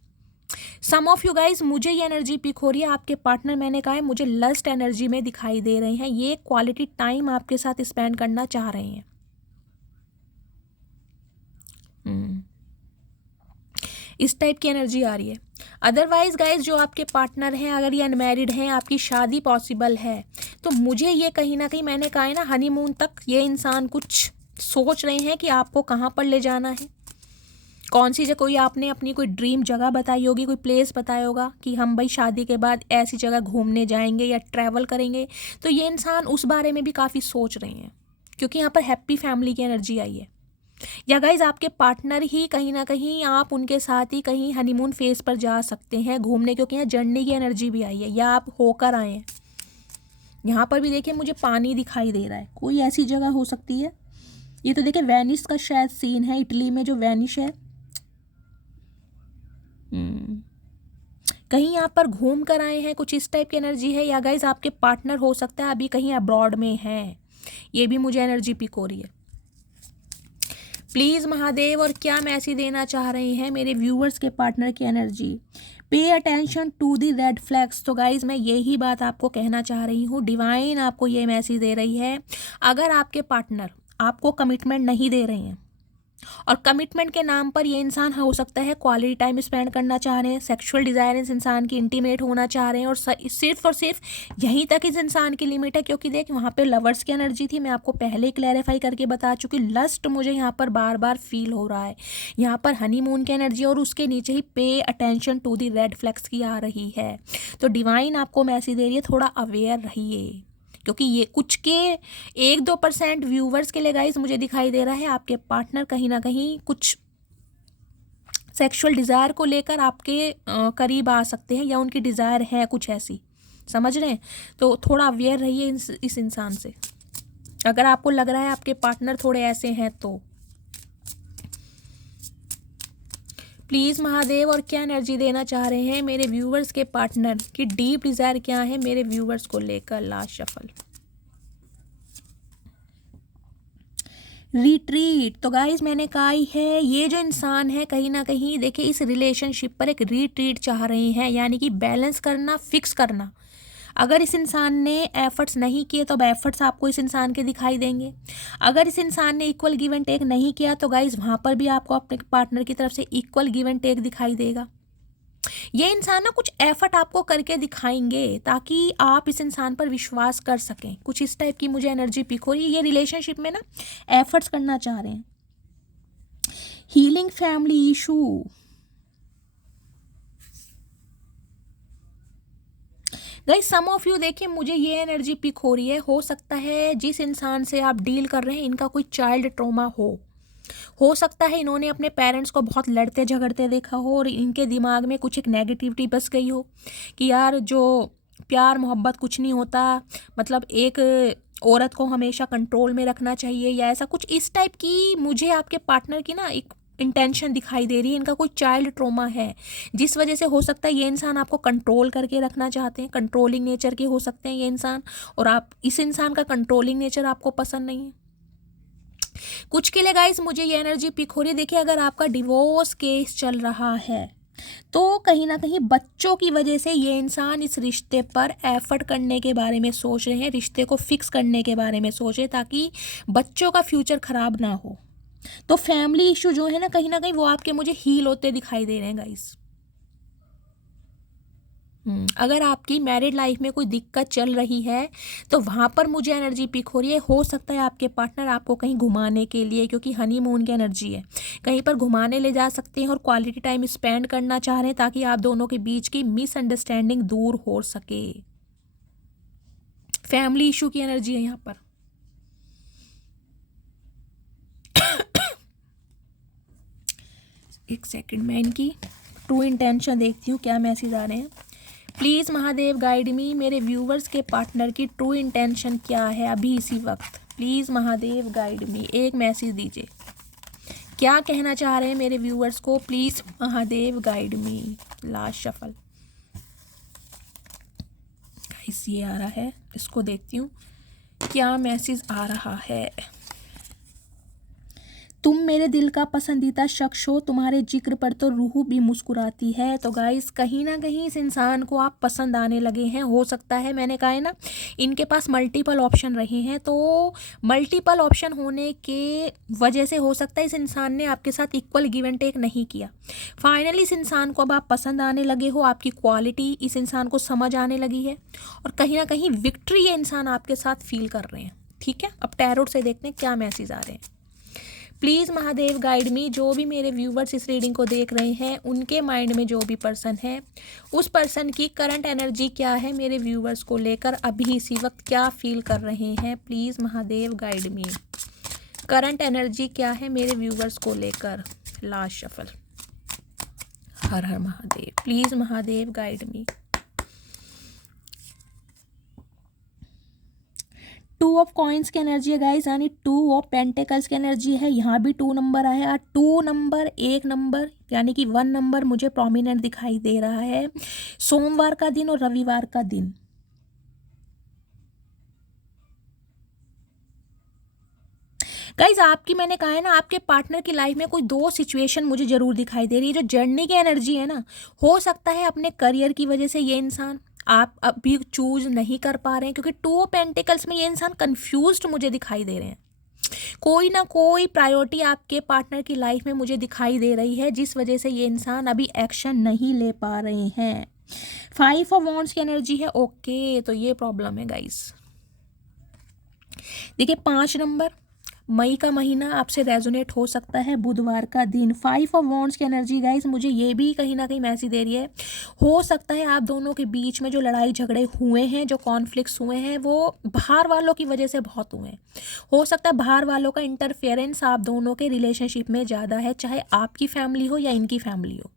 सम ऑफ यू गाइज मुझे ये एनर्जी पिक हो रही है, आपके पार्टनर, मैंने कहा है, मुझे लस्ट एनर्जी में दिखाई दे रहे हैं। ये क्वालिटी टाइम आपके साथ स्पेंड करना चाह रहे हैं। इस टाइप की एनर्जी आ रही है। अदरवाइज गाइज जो आपके पार्टनर हैं, अगर ये अनमैरिड हैं, आपकी शादी पॉसिबल है, तो मुझे ये कहीं ना कहीं, मैंने कहा है ना, हनीमून तक ये इंसान कुछ सोच रहे हैं कि आपको कहाँ पर ले जाना है, कौन सी जगह, कोई आपने अपनी कोई ड्रीम जगह बताई होगी, कोई प्लेस बताया होगा कि हम भाई शादी के बाद ऐसी जगह घूमने जाएंगे या ट्रैवल करेंगे। तो ये इंसान उस बारे में भी काफ़ी सोच रहे हैं, क्योंकि यहाँ पर हैप्पी फैमिली की एनर्जी आई है। या गाइज आपके पार्टनर ही कहीं ना कहीं आप उनके साथ ही कहीं हनीमून फेज पर जा सकते हैं घूमने, क्योंकि यहाँ जर्नी की एनर्जी भी आई है, या आप होकर आए हैं। यहाँ पर भी देखिए मुझे पानी दिखाई दे रहा है, कोई ऐसी जगह हो सकती है। ये तो देखिए वेनिस का शायद सीन है, इटली में जो वेनिस है। कहीं यहाँ पर घूम कर आए हैं, कुछ इस टाइप की एनर्जी है। या गाइज आपके पार्टनर हो सकता है अभी कहीं अब्रॉड में है, ये भी मुझे एनर्जी पिक हो रही है। प्लीज़ महादेव और क्या मैसेज देना चाह रहे हैं मेरे व्यूअर्स के पार्टनर की energy. Pay attention to the red flags. तो गाइज मैं यही बात आपको कहना चाह रही हूँ, डिवाइन आपको ये मैसेज दे रही है। अगर आपके पार्टनर आपको कमिटमेंट नहीं दे रहे हैं, और कमिटमेंट के नाम पर ये इंसान हो सकता है क्वालिटी टाइम स्पेंड करना चाह रहे हैं, सेक्सुअल डिज़ायर इस इंसान की इंटीमेट होना चाह रहे हैं, और सिर्फ और सिर्फ यहीं तक इस इंसान की लिमिट है। क्योंकि देख वहाँ पे लवर्स की एनर्जी थी, मैं आपको पहले क्लैरिफाई करके बता चुकी। लस्ट मुझे यहाँ पर बार बार फील हो रहा है, यहाँ पर हनीमून की एनर्जी, और उसके नीचे ही पे attention to the red flags की आ रही है। तो डिवाइन आपको मैसेज दे रही है, थोड़ा अवेयर रहिए, क्योंकि ये कुछ के 1-2% व्यूवर्स के लिए गाइस मुझे दिखाई दे रहा है आपके पार्टनर कहीं ना कहीं कुछ सेक्सुअल डिज़ायर को लेकर आपके करीब आ सकते हैं, या उनकी डिज़ायर है कुछ ऐसी, समझ रहे हैं। तो थोड़ा अवेयर रहिए इस इंसान से, अगर आपको लग रहा है आपके पार्टनर थोड़े ऐसे हैं तो। प्लीज़ महादेव और क्या एनर्जी देना चाह रहे हैं मेरे व्यूवर्स के पार्टनर की डीप डिज़ायर क्या है मेरे व्यूवर्स को लेकर। Last shuffle retreat. तो गाइज मैंने कहा ही है, ये जो इंसान है कहीं ना कहीं देखिए इस रिलेशनशिप पर एक रिट्रीट चाह रहे हैं, यानी कि बैलेंस करना, फिक्स करना। अगर इस इंसान ने एफर्ट्स नहीं किए तो अब एफर्ट्स आपको इस इंसान के दिखाई देंगे। अगर इस इंसान ने इक्वल गिव एंड टेक नहीं किया तो गाइज वहाँ पर भी आपको अपने पार्टनर की तरफ से इक्वल गिव एंड टेक दिखाई देगा। ये इंसान ना कुछ एफर्ट आपको करके दिखाएंगे ताकि आप इस इंसान पर विश्वास कर सकें, कुछ इस टाइप की मुझे एनर्जी पिक हो रही है। ये रिलेशनशिप में ना एफर्ट्स करना चाह रहे हैं। Healing family issue. Guys some of you देखिए मुझे ये एनर्जी पिक हो रही है, हो सकता है जिस इंसान से आप डील कर रहे हैं इनका कोई चाइल्ड ट्रॉमा हो सकता है इन्होंने अपने पेरेंट्स को बहुत लड़ते झगड़ते देखा हो, और इनके दिमाग में कुछ एक नेगेटिविटी बस गई हो कि यार जो प्यार मोहब्बत कुछ नहीं होता, मतलब एक औरत को हमेशा कंट्रोल में रखना चाहिए, या ऐसा कुछ इस टाइप की मुझे आपके पार्टनर की ना एक इंटेंशन दिखाई दे रही है। इनका कोई चाइल्ड ट्रॉमा है जिस वजह से हो सकता है ये इंसान आपको कंट्रोल करके रखना चाहते हैं, कंट्रोलिंग नेचर के हो सकते हैं ये इंसान, और आप इस इंसान का कंट्रोलिंग नेचर आपको पसंद नहीं है। कुछ के लिए गाइस मुझे ये एनर्जी पिक हो रही है। देखिए अगर आपका डिवोर्स केस चल रहा है तो कहीं ना कहीं बच्चों की वजह से ये इंसान इस रिश्ते पर एफर्ट करने के बारे में सोच रहे हैं, रिश्ते को फिक्स करने के बारे में सोच रहे हैं ताकि बच्चों का फ्यूचर खराब ना हो। तो फैमिली इशू जो है ना कहीं वो आपके मुझे हील होते दिखाई दे रहे हैं गाइस। अगर आपकी मैरिड लाइफ में कोई दिक्कत चल रही है तो वहाँ पर मुझे एनर्जी पिक हो रही है, हो सकता है आपके पार्टनर आपको कहीं घुमाने के लिए, क्योंकि हनीमून की एनर्जी है, कहीं पर घुमाने ले जा सकते हैं और क्वालिटी टाइम स्पेंड करना चाह रहे हैं ताकि आप दोनों के बीच की मिसअंडरस्टैंडिंग दूर हो सके। फैमिली इशू की एनर्जी है यहाँ पर। एक सेकंड मैं इनकी ट्रू इंटेंशन देखती हूँ क्या मैसेज आ रहे हैं। प्लीज़ महादेव गाइड मी, मेरे व्यूवर्स के पार्टनर की ट्रू इंटेंशन क्या है अभी इसी वक्त। प्लीज़ महादेव गाइड मी, एक मैसेज दीजिए, क्या कहना चाह रहे हैं मेरे व्यूवर्स को। Please Mahadev guide me. Last shuffle guys ये आ रहा है, इसको देखती हूँ क्या मैसेज आ रहा है। तुम मेरे दिल का पसंदीदा शख्स हो, तुम्हारे जिक्र पर तो रूह भी मुस्कुराती है। तो गाइस कहीं ना कहीं इस इंसान को आप पसंद आने लगे हैं। हो सकता है मैंने कहा है ना इनके पास मल्टीपल ऑप्शन रहे हैं, तो मल्टीपल ऑप्शन होने के वजह से हो सकता है इस इंसान ने आपके साथ इक्वल गिव एंड टेक नहीं किया। फाइनली इस इंसान को अब आप पसंद आने लगे हो, आपकी क्वालिटी इस इंसान को समझ आने लगी है, और कहीं ना कहीं विक्ट्री ये इंसान आपके साथ फील कर रहे हैं। ठीक है, अब टैरोट से देखते हैं क्या मैसेज आ रहे हैं। प्लीज़ महादेव गाइड मी। जो भी मेरे व्यूवर्स इस रीडिंग को देख रहे हैं, उनके माइंड में जो भी पर्सन है, उस पर्सन की करंट एनर्जी क्या है, मेरे व्यूवर्स को लेकर अभी इसी वक्त क्या फील कर रहे हैं। Please Mahadev guide me. Current energy क्या है मेरे व्यूवर्स को लेकर। Last shuffle. Har Har Mahadev. Please Mahadev guide me. 2 of coins की एनर्जी है गाइस, यानी 2 ऑफ पेंटिकल्स की एनर्जी है। यहाँ भी 2 नंबर आया। 2 नंबर, 1 नंबर, यानी कि 1 नंबर मुझे प्रोमिनेंट दिखाई दे रहा है। सोमवार का दिन और रविवार का दिन। गाइज आपकी, मैंने कहा है ना, आपके पार्टनर की लाइफ में कोई 2 सिचुएशन मुझे जरूर दिखाई दे रही है। जो जर्नी की एनर्जी है ना, हो सकता है अपने करियर की वजह से ये इंसान आप अभी चूज नहीं कर पा रहे हैं, क्योंकि 2 ऑफ पेंटिकल्स में ये इंसान कंफ्यूज्ड मुझे दिखाई दे रहे हैं। कोई ना कोई प्रायोरिटी आपके पार्टनर की लाइफ में मुझे दिखाई दे रही है, जिस वजह से ये इंसान अभी एक्शन नहीं ले पा रहे हैं। 5 ऑफ वॉन्ड्स की एनर्जी है। ओके, तो ये प्रॉब्लम है गाइस। देखिए 5 नंबर, मई का महीना आपसे रेजोनेट हो सकता है। बुधवार का दिन। 5 ऑफ वॉन्ड्स की एनर्जी गाइस मुझे ये भी कहीं ना कहीं मैसेज दे रही है, हो सकता है आप दोनों के बीच में जो लड़ाई झगड़े हुए हैं, जो कॉन्फ्लिक्ट्स हुए हैं, वो बाहर वालों की वजह से बहुत हुए हैं। हो सकता है बाहर वालों का इंटरफेरेंस आप दोनों के रिलेशनशिप में ज़्यादा है, चाहे आपकी फैमिली हो या इनकी फैमिली हो,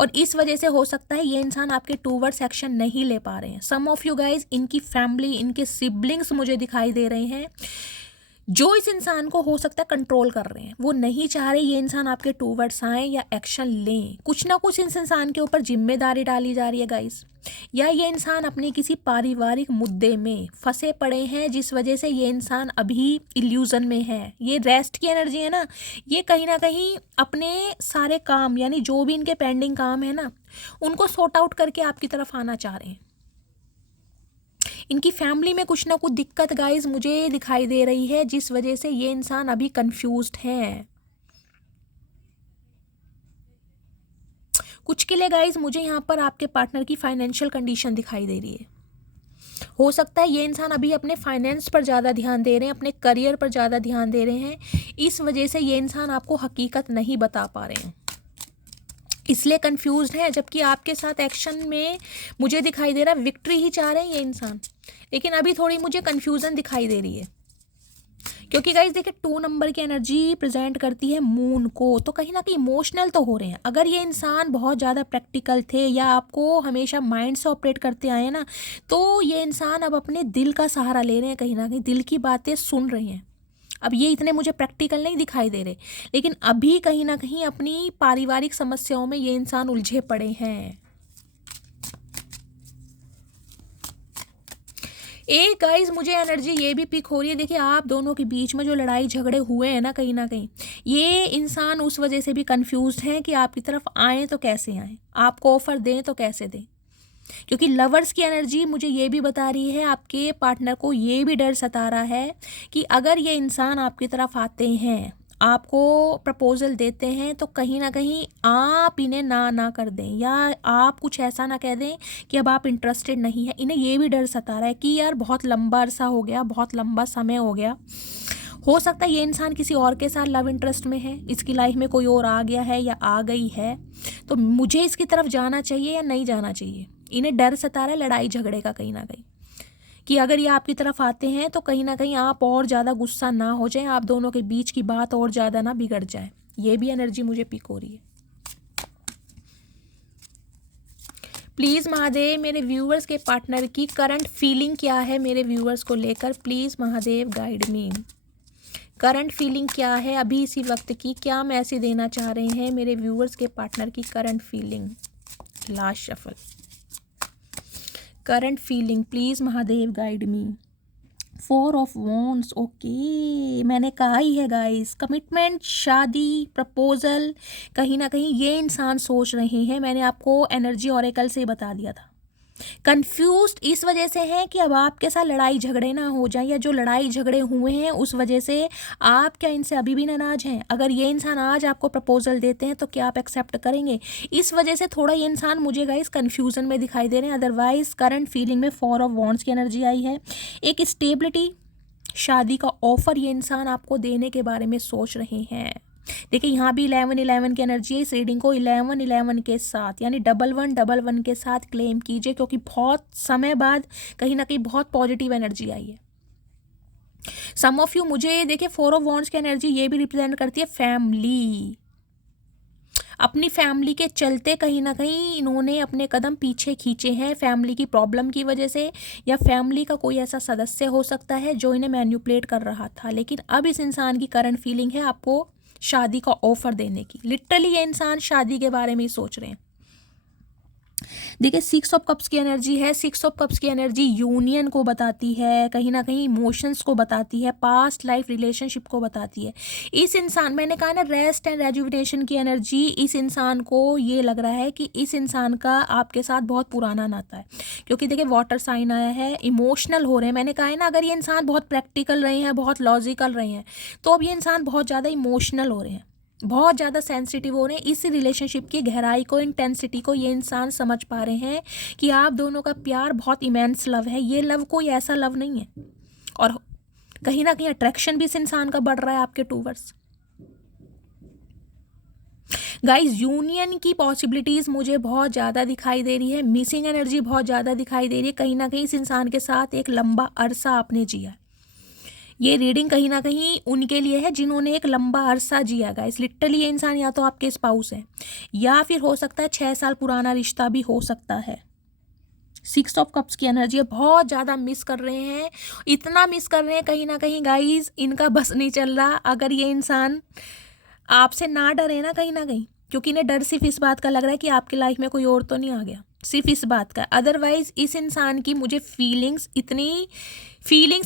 और इस वजह से हो सकता है ये इंसान आपके टूवर्ड्स एक्शन नहीं ले पा रहे हैं। सम ऑफ यू गाइज, इनकी फैमिली, इनके सिबलिंग्स मुझे दिखाई दे रहे हैं, जो इस इंसान को हो सकता है कंट्रोल कर रहे हैं। वो नहीं चाह रहे ये इंसान आपके टूवर्ड्स आए या एक्शन लें। कुछ ना कुछ इस इंसान के ऊपर जिम्मेदारी डाली जा रही है गाइस, या ये इंसान अपने किसी पारिवारिक मुद्दे में फंसे पड़े हैं, जिस वजह से ये इंसान अभी इल्यूजन में है। ये रेस्ट की एनर्जी है ना, ये कहीं ना कहीं अपने सारे काम, यानी जो भी इनके पेंडिंग काम है ना, उनको सॉर्ट आउट करके आपकी तरफ आना चाह रहे हैं। इनकी फैमिली में कुछ ना कुछ दिक्कत गाइज मुझे दिखाई दे रही है, जिस वजह से ये इंसान अभी कंफ्यूज्ड है। कुछ के लिए गाइज मुझे यहाँ पर आपके पार्टनर की फाइनेंशियल कंडीशन दिखाई दे रही है। हो सकता है ये इंसान अभी अपने फाइनेंस पर ज़्यादा ध्यान दे रहे हैं, अपने करियर पर ज़्यादा ध्यान दे रहे हैं। इस वजह से ये इंसान आपको हकीकत नहीं बता पा रहे हैं, इसलिए कंफ्यूज्ड है। जबकि आपके साथ एक्शन में मुझे दिखाई दे रहा है विक्ट्री ही चाह रहे हैं ये इंसान, लेकिन अभी थोड़ी मुझे कंफ्यूजन दिखाई दे रही है। क्योंकि गाइज देखिए 2 नंबर की एनर्जी प्रेजेंट करती है मून को, तो कहीं ना कहीं इमोशनल तो हो रहे हैं। अगर ये इंसान बहुत ज़्यादा प्रैक्टिकल थे या आपको हमेशा माइंड से ऑपरेट करते आए ना, तो ये इंसान अब अपने दिल का सहारा ले रहे हैं, कहीं ना कहीं दिल की बातें सुन रहे हैं। अब ये इतने मुझे प्रैक्टिकल नहीं दिखाई दे रहे, लेकिन अभी कहीं ना कहीं अपनी पारिवारिक समस्याओं में ये इंसान उलझे पड़े हैं। एक गाइज मुझे एनर्जी ये भी पिक हो रही है। देखिए आप दोनों के बीच में जो लड़ाई झगड़े हुए हैं ना कहीं ये इंसान उस वजह से भी कंफ्यूज्ड है कि आपकी तरफ आए तो कैसे आए, आपको ऑफर दें तो कैसे दें। क्योंकि लवर्स की एनर्जी मुझे ये भी बता रही है, आपके पार्टनर को ये भी डर सता रहा है कि अगर ये इंसान आपकी तरफ आते हैं, आपको प्रपोजल देते हैं, तो कहीं ना कहीं आप इन्हें ना कर दें, या आप कुछ ऐसा ना कह दें कि अब आप इंटरेस्टेड नहीं है। इन्हें ये भी डर सता रहा है कि यार बहुत लंबा अरसा हो गया, बहुत लंबा समय हो गया। हो सकता है ये इंसान किसी और के साथ लव इंटरेस्ट में है, इसकी लाइफ में कोई और आ गया है या आ गई है, तो मुझे इसकी तरफ जाना चाहिए या नहीं जाना चाहिए। इन्हें डर सता रहा है लड़ाई झगड़े का कहीं ना कहीं, कि अगर ये आपकी तरफ आते हैं तो कहीं ना कहीं आप और ज़्यादा गुस्सा ना हो जाए, आप दोनों के बीच की बात और ज़्यादा ना बिगड़ जाए। ये भी एनर्जी मुझे पिक हो रही है। प्लीज़ महादेव मेरे व्यूअर्स के पार्टनर की करंट फीलिंग क्या है मेरे व्यूअर्स को लेकर। Please Mahadev guide me. Current feeling क्या है अभी इसी वक्त की, क्या मैसेज देना चाह रहे हैं मेरे व्यूअर्स के पार्टनर की current feeling. Last shuffle. Current feeling please Mahadev guide me. 4 of wands. Okay, मैंने कहा ही है गाइस, कमिटमेंट, शादी, प्रपोजल, कहीं ना कहीं ये इंसान सोच रहे हैं। मैंने आपको एनर्जी ऑरेकल से बता दिया था। कंफ्यूज्ड इस वजह से है कि अब आपके साथ लड़ाई झगड़े ना हो जाए, या जो लड़ाई झगड़े हुए हैं उस वजह से आप क्या इनसे अभी भी नाराज हैं। अगर ये इंसान आज आपको प्रपोजल देते हैं तो क्या आप एक्सेप्ट करेंगे। इस वजह से थोड़ा ये इंसान मुझे गाइस कंफ्यूजन में दिखाई दे रहे हैं। अदरवाइज करंट फीलिंग में 4 ऑफ वॉन्ड्स की एनर्जी आई है। एक स्टेबिलिटी, शादी का ऑफर ये इंसान आपको देने के बारे में सोच रहे हैं। देखिए यहाँ भी 11-11 की एनर्जी है। इस रीडिंग को 11-11 के साथ यानी 11-11 के साथ क्लेम कीजिए, क्योंकि बहुत समय बाद कहीं ना कहीं बहुत पॉजिटिव एनर्जी आई है। सम ऑफ यू, मुझे देखिए 4 ऑफ वॉन्ड्स की एनर्जी ये भी रिप्रेजेंट करती है फैमिली। अपनी फैमिली के चलते कहीं ना कहीं इन्होंने अपने कदम पीछे खींचे हैं फैमिली की प्रॉब्लम की वजह से, या फैमिली का कोई ऐसा सदस्य हो सकता है जो इन्हें मैन्युपुलेट कर रहा था। लेकिन अब इस इंसान की करंट फीलिंग है आपको शादी का ऑफर देने की। लिटरली ये इंसान शादी के बारे में ही सोच रहे हैं। देखिए 6 ऑफ कप्स की एनर्जी है। 6 ऑफ कप्स की एनर्जी यूनियन को बताती है, कहीं ना कहीं इमोशंस को बताती है, पास्ट लाइफ रिलेशनशिप को बताती है। इस इंसान, मैंने कहा ना रेस्ट एंड रेजुविनेशन की एनर्जी, इस इंसान को ये लग रहा है कि इस इंसान का आपके साथ बहुत पुराना नाता है, क्योंकि देखिए वाटर साइन आया है, इमोशनल हो रहे हैं। मैंने कहा है ना, अगर ये इंसान बहुत प्रैक्टिकल रहे हैं, बहुत लॉजिकल रहे हैं, तो अब ये इंसान बहुत ज़्यादा इमोशनल हो रहे हैं, बहुत ज़्यादा सेंसिटिव हो रहे हैं। इस रिलेशनशिप की गहराई को, इंटेंसिटी को ये इंसान समझ पा रहे हैं कि आप दोनों का प्यार बहुत इमेंस लव है। ये लव कोई ऐसा लव नहीं है, और कहीं ना कहीं अट्रैक्शन भी इस इंसान का बढ़ रहा है आपके टूवर्ड्स। गाइज यूनियन की पॉसिबिलिटीज़ मुझे बहुत ज़्यादा दिखाई दे रही है। मिसिंग एनर्जी बहुत ज़्यादा दिखाई दे रही है। कहीं ना कहीं इस इंसान के साथ एक लंबा अरसा आपने जिया। ये रीडिंग कहीं ना कहीं उनके लिए है जिन्होंने एक लंबा अरसा जिया। गाइस लिटरली ये इंसान या तो आपके स्पाउस है, या फिर हो सकता है 6 साल पुराना रिश्ता भी हो सकता है। 6 ऑफ कप्स की एनर्जी बहुत ज़्यादा मिस कर रहे हैं, इतना मिस कर रहे हैं कहीं ना कहीं गाइस इनका बस नहीं चल रहा। अगर ये इंसान आपसे ना डरे ना कहीं, क्योंकि इन्हें डर सिर्फ इस बात का लग रहा है कि आपकी लाइफ में कोई और तो नहीं आ गया, सिर्फ इस बात का। अदरवाइज इस इंसान की मुझे फीलिंग्स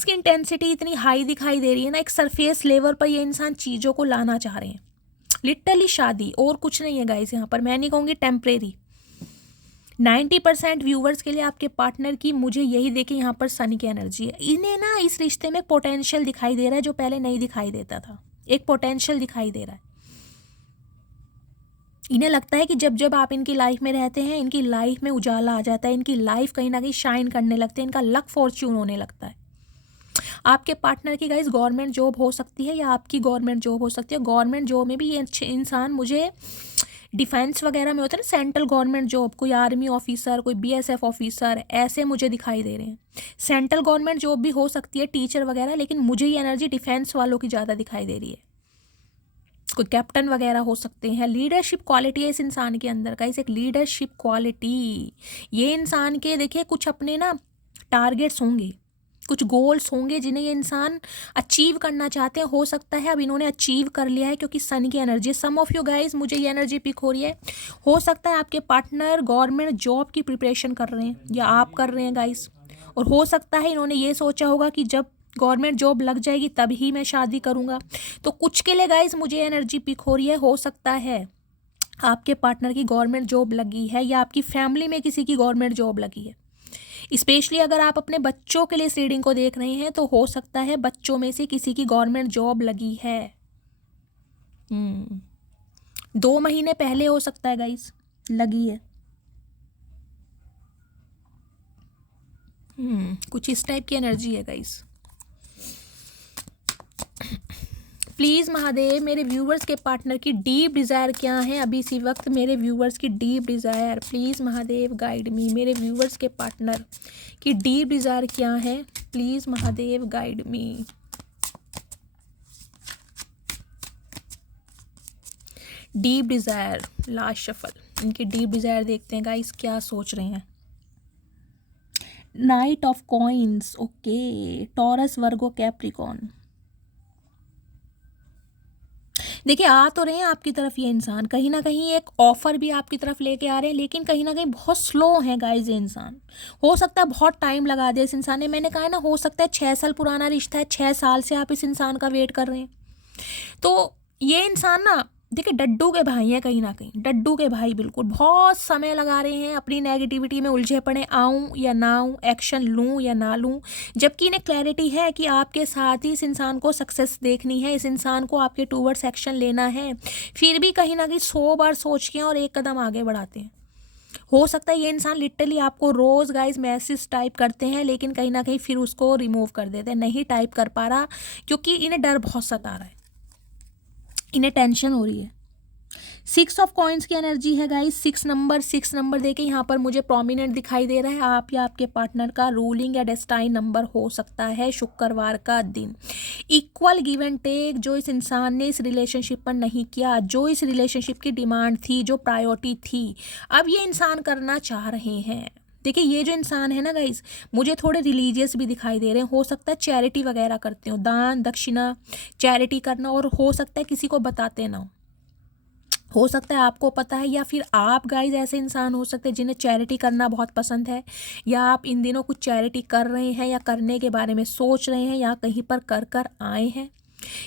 की इंटेंसिटी इतनी हाई दिखाई दे रही है ना, एक सरफेस लेवल पर ये इंसान चीज़ों को लाना चाह रहे हैं। लिटरली शादी और कुछ नहीं है गाइस यहाँ पर, मैं नहीं कहूँगी टेम्परेरी। 90% व्यूवर्स के लिए आपके पार्टनर की मुझे यही देखे यहाँ पर सन की एनर्जी है। इन्हें ना इस रिश्ते में पोटेंशियल दिखाई दे रहा है जो पहले नहीं दिखाई देता था। एक पोटेंशियल दिखाई दे रहा है। इन्हें लगता है कि जब जब आप इनकी लाइफ में रहते हैं, इनकी लाइफ में उजाला आ जाता है, इनकी लाइफ कहीं ना कहीं शाइन करने लगते हैं, इनका लक फॉर्च्यून होने लगता है। आपके पार्टनर की गाइस गवर्नमेंट जॉब हो सकती है, या आपकी गवर्नमेंट जॉब हो सकती है। गवर्नमेंट जॉब में भी ये इंसान मुझे डिफेंस वगैरह में होता है ना, सेंट्रल गवर्नमेंट जॉब, कोई आर्मी ऑफिसर, कोई BSF ऑफिसर, ऐसे मुझे दिखाई दे रहे हैं। सेंट्रल गवर्नमेंट जॉब भी हो सकती है, टीचर वगैरह, लेकिन मुझे ये एनर्जी डिफेंस वालों की ज़्यादा दिखाई दे रही है। कोई कैप्टन वगैरह हो सकते हैं। लीडरशिप क्वालिटी है इस इंसान के अंदर का, इस एक लीडरशिप क्वालिटी। ये इंसान के देखिए कुछ अपने ना टारगेट्स होंगे, कुछ गोल्स होंगे जिन्हें ये इंसान अचीव करना चाहते हैं। हो सकता है अब इन्होंने अचीव कर लिया है, क्योंकि सन की energy. Some of you guys मुझे ये एनर्जी पिक हो रही है। हो सकता है आपके पार्टनर गवर्नमेंट जॉब की प्रिपरेशन कर रहे हैं, या आप कर रहे हैं गाइज। और हो सकता है इन्होंने ये सोचा होगा कि जब गवर्नमेंट जॉब लग जाएगी तब ही मैं शादी करूँगा। तो कुछ के लिए गाइज मुझे एनर्जी पिक हो रही है, हो सकता है आपके पार्टनर की गवर्नमेंट जॉब लगी है, या आपकी फैमिली में किसी की गवर्नमेंट जॉब लगी है। स्पेशली अगर आप अपने बच्चों के लिए इस रीडिंग को देख रहे हैं, तो हो सकता है बच्चों में से किसी की गवर्नमेंट जॉब लगी है। 2 महीने पहले हो सकता है गाइस लगी है। कुछ इस टाइप की एनर्जी है गाइस। प्लीज़ महादेव मेरे व्यूवर्स के पार्टनर की डीप डिज़ायर क्या है अभी इसी वक्त। मेरे व्यूवर्स की deep desire, please Mahadev guide me. मेरे व्यूवर्स के पार्टनर की डीप डिज़ायर क्या है, please Mahadev guide me. Deep desire, last shuffle, इनकी डीप डिज़ायर देखते हैं गाइस क्या सोच रहे हैं। Night of coins, okay, taurus, Virgo, Capricorn. देखिए आ तो रहे हैं आपकी तरफ ये इंसान, कहीं ना कहीं एक ऑफर भी आपकी तरफ लेके आ रहे हैं, लेकिन कहीं ना कहीं बहुत स्लो है गाइस ये इंसान। हो सकता है बहुत टाइम लगा दे इस इंसान ने। मैंने कहा है ना, हो सकता है 6 साल पुराना रिश्ता है, 6 साल से आप इस इंसान का वेट कर रहे हैं। तो ये इंसान ना देखिए डड्डू के भाई हैं, कहीं ना कहीं डड्डू के भाई, बिल्कुल बहुत समय लगा रहे हैं अपनी नेगेटिविटी में उलझे पड़े, आऊँ या ना आऊँ, एक्शन लूँ या ना लूँ। जबकि इन्हें क्लैरिटी है कि आपके साथ ही इस इंसान को सक्सेस देखनी है, इस इंसान को आपके टूवर्ड्स एक्शन लेना है, फिर भी कहीं ना कहीं 100 बार सोच के और एक कदम आगे बढ़ाते हैं। हो सकता है ये इंसान लिटरली आपको रोज़ गाइस मैसेज टाइप करते हैं, लेकिन कहीं ना कहीं फिर उसको रिमूव कर देते हैं, नहीं टाइप कर पा रहा क्योंकि इन्हें डर बहुत सता रहा है, इन्हें टेंशन हो रही है। 6 ऑफ कॉइन्स की एनर्जी है गाइस। 6 नंबर देके यहाँ पर मुझे प्रोमिनेंट दिखाई दे रहा है। आप या आपके पार्टनर का रूलिंग या डेस्टाइन नंबर हो सकता है शुक्रवार का दिन। इक्वल गिव एंड टेक जो इस इंसान ने इस रिलेशनशिप पर नहीं किया, जो इस रिलेशनशिप की डिमांड थी, जो प्रायोरिटी थी, अब ये इंसान करना चाह रहे हैं। देखिए ये जो इंसान है ना गाइस, मुझे थोड़े रिलीजियस भी दिखाई दे रहे हैं। हो सकता है चैरिटी वगैरह करते हो, दान दक्षिणा चैरिटी करना, और हो सकता है किसी को बताते ना हो सकता है आपको पता है, या फिर आप गाइज ऐसे इंसान हो सकते हैं जिन्हें चैरिटी करना बहुत पसंद है, या आप इन दिनों कुछ चैरिटी कर रहे हैं या करने के बारे में सोच रहे हैं या कहीं पर कर आए हैं,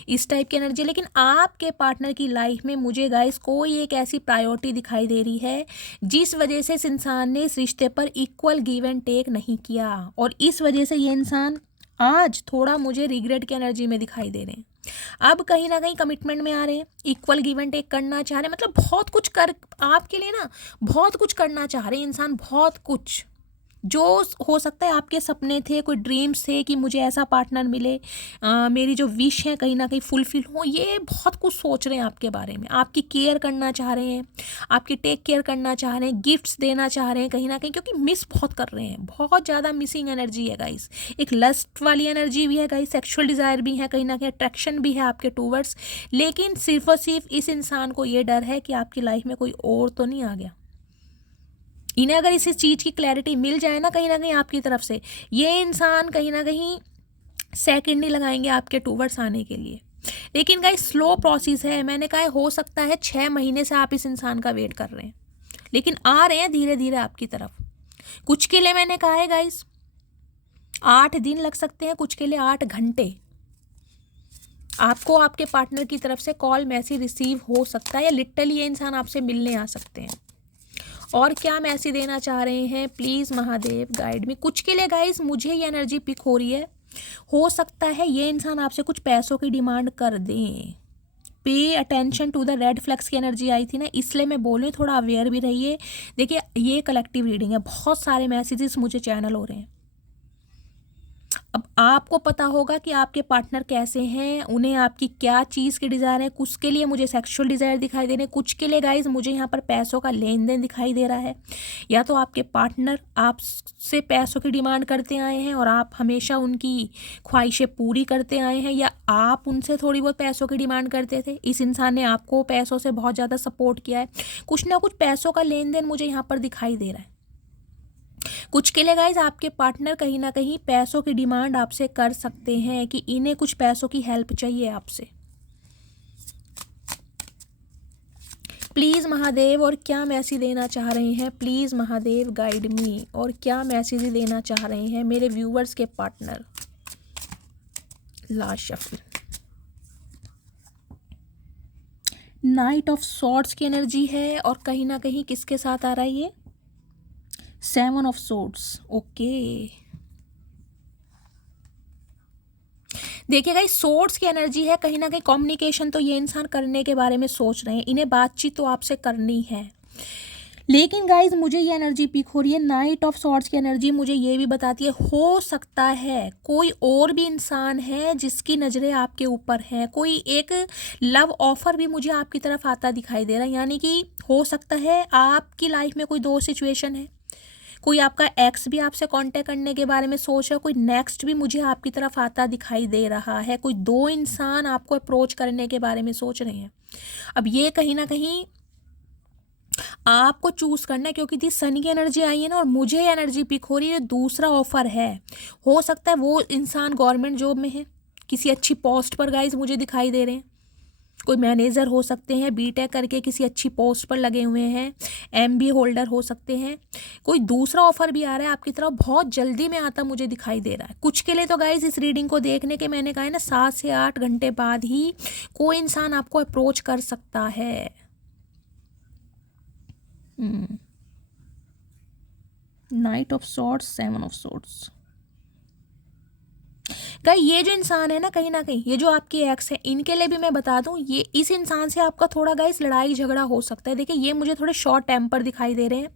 इस टाइप की एनर्जी। लेकिन आपके पार्टनर की लाइफ में मुझे गाइस कोई एक ऐसी प्रायोरिटी दिखाई दे रही है जिस वजह से इस इंसान ने इस रिश्ते पर इक्वल गिव एंड टेक नहीं किया, और इस वजह से ये इंसान आज थोड़ा मुझे रिग्रेट की एनर्जी में दिखाई दे रहे हैं। अब कहीं ना कहीं कमिटमेंट में आ रहे हैं, इक्वल गिव एंड टेक करना चाह रहे हैं, मतलब बहुत कुछ कर आपके लिए ना, बहुत कुछ करना चाह रहे हैं इंसान, बहुत कुछ जो हो सकता है आपके सपने थे, कोई ड्रीम्स थे कि मुझे ऐसा पार्टनर मिले, मेरी जो विश है कहीं ना कहीं फुलफिल हो, ये बहुत कुछ सोच रहे हैं आपके बारे में, आपकी केयर करना चाह रहे हैं, आपकी टेक केयर करना चाह रहे हैं, गिफ्ट्स देना चाह रहे हैं कहीं ना कहीं, क्योंकि मिस बहुत कर रहे हैं, बहुत ज़्यादा मिसिंग एनर्जी है गाइस। एक लस्ट वाली एनर्जी भी है गाइस, सेक्सुअल डिज़ायर भी है, कहीं ना कहीं अट्रैक्शन भी है आपके टूवर्ड्स, लेकिन सिर्फ और सिर्फ इस इंसान को ये डर है कि आपकी लाइफ में कोई और तो नहीं आ गया। इन्हें अगर इस चीज़ की क्लैरिटी मिल जाए ना कहीं आपकी तरफ से, ये इंसान कहीं ना कहीं सेकंड नहीं लगाएंगे आपके टूवर्ड्स आने के लिए। लेकिन गाइस स्लो प्रोसेस है, मैंने कहा हो सकता है 6 महीने से आप इस इंसान का वेट कर रहे हैं, लेकिन आ रहे हैं धीरे धीरे आपकी तरफ। कुछ के लिए मैंने कहा है गाइस 8 दिन लग सकते हैं, कुछ के लिए 8 घंटे। आपको आपके पार्टनर की तरफ से कॉल मैसेज रिसीव हो सकता है, या लिटरली ये इंसान आपसे मिलने आ सकते हैं। और क्या मैसेज देना चाह रहे हैं, प्लीज़ महादेव गाइड मी। कुछ के लिए गाइस मुझे ये एनर्जी पिक हो रही है, हो सकता है ये इंसान आपसे कुछ पैसों की डिमांड कर दें। Pay attention to the red flags की एनर्जी आई थी ना, इसलिए मैं बोल रही हूँ थोड़ा अवेयर भी रहिए। देखिए ये कलेक्टिव रीडिंग है, बहुत सारे मैसेजेस मुझे चैनल हो रहे हैं। अब आपको पता होगा कि आपके पार्टनर कैसे हैं, उन्हें आपकी क्या चीज़ की डिज़ायर है। कुछ के लिए मुझे सेक्सुअल डिज़ायर दिखाई दे रहे हैं, कुछ के लिए गाइज मुझे यहाँ पर पैसों का लेन देन दिखाई दे रहा है। या तो आपके पार्टनर आपसे पैसों की डिमांड करते आए हैं और आप हमेशा उनकी ख्वाहिशें पूरी करते आए हैं, या आप उनसे थोड़ी बहुत पैसों की डिमांड करते थे, इस इंसान ने आपको पैसों से बहुत ज़्यादा सपोर्ट किया है। कुछ ना कुछ पैसों का लेन देन मुझे यहाँ पर दिखाई दे रहा है। कुछ के लिए गाइज आपके पार्टनर कहीं ना कहीं पैसों की डिमांड आपसे कर सकते हैं कि इन्हें कुछ पैसों की हेल्प चाहिए आपसे। प्लीज़ महादेव, और क्या मैसेज देना चाह रहे हैं, प्लीज़ महादेव गाइड मी, और क्या मैसेज देना चाह रहे हैं मेरे व्यूवर्स के partner. Last shuffle, night of swords की एनर्जी है, और कहीं ना कहीं किसके साथ आ रहा है ये, 7 ऑफ सोर्ड्स। ओके देखिए गाइस सोर्ड्स की एनर्जी है, कहीं ना कहीं कम्युनिकेशन तो ये इंसान करने के बारे में सोच रहे हैं, इन्हें बातचीत तो आपसे करनी है। लेकिन गाइज मुझे ये एनर्जी पिक हो रही है, नाइट ऑफ सॉर्ड्स की एनर्जी मुझे ये भी बताती है हो सकता है कोई और भी इंसान है जिसकी नज़रें आपके ऊपर हैं, कोई एक लव ऑफर भी मुझे आपकी तरफ आता दिखाई दे रहा है। यानी कि हो सकता है आपकी लाइफ में कोई दो सिचुएशन है, कोई आपका एक्स भी आपसे कांटेक्ट करने के बारे में सोच रहा है, कोई नेक्स्ट भी मुझे आपकी तरफ आता दिखाई दे रहा है, कोई दो इंसान आपको अप्रोच करने के बारे में सोच रहे हैं। अब ये कहीं ना कहीं आपको चूज करना है, क्योंकि थी सन की एनर्जी आई है ना, और मुझे एनर्जी पिक हो रही है दूसरा ऑफर है। हो सकता है वो इंसान गवर्नमेंट जॉब में है, किसी अच्छी पोस्ट पर गाइज मुझे दिखाई दे रहे हैं, कोई मैनेजर हो सकते हैं, बीटेक करके किसी अच्छी पोस्ट पर लगे हुए हैं, एमबी होल्डर हो सकते हैं। कोई दूसरा ऑफर भी आ रहा है आपकी तरफ, बहुत जल्दी में आता मुझे दिखाई दे रहा है। कुछ के लिए तो गाइज इस रीडिंग को देखने के मैंने कहा है ना 7 से 8 घंटे बाद ही कोई इंसान आपको अप्रोच कर सकता है। Night of swords, 7 of swords. Guys ये जो इंसान है ना कहीं ये जो आपके एक्स है, इनके लिए भी मैं बता दूं, ये इस इंसान से आपका थोड़ा गाइस लड़ाई झगड़ा हो सकता है। देखिए ये मुझे थोड़े शॉर्ट टेम्पर दिखाई दे रहे हैं,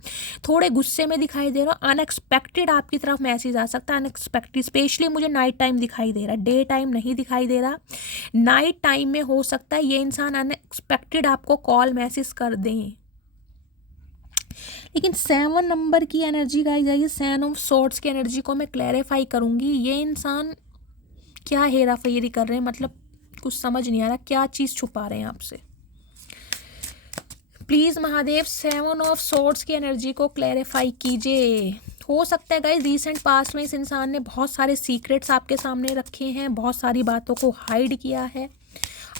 थोड़े गुस्से में दिखाई दे रहा है, अनएक्सपेक्टेड आपकी तरफ मैसेज आ सकता है, अनएक्सपेक्टेड। स्पेशली मुझे नाइट टाइम दिखाई दे रहा है, डे टाइम नहीं दिखाई दे रहा, नाइट टाइम में हो सकता है ये इंसान अनएक्सपेक्टेड आपको कॉल मैसेज कर दें। लेकिन 7 नंबर की एनर्जी गाइस आई है, 7 ऑफ सॉर्ड्स की एनर्जी को मैं क्लैरिफाई करूंगी। ये इंसान क्या हेरा फेरी कर रहे हैं, मतलब कुछ समझ नहीं आ रहा क्या चीज़ छुपा रहे हैं आपसे। प्लीज़ महादेव 7 ऑफ सॉर्ड्स की एनर्जी को क्लैरिफाई कीजिए। हो सकता है गाइस रिसेंट पास्ट में इस इंसान ने बहुत सारे सीक्रेट्स आपके सामने रखे हैं, बहुत सारी बातों को हाइड किया है,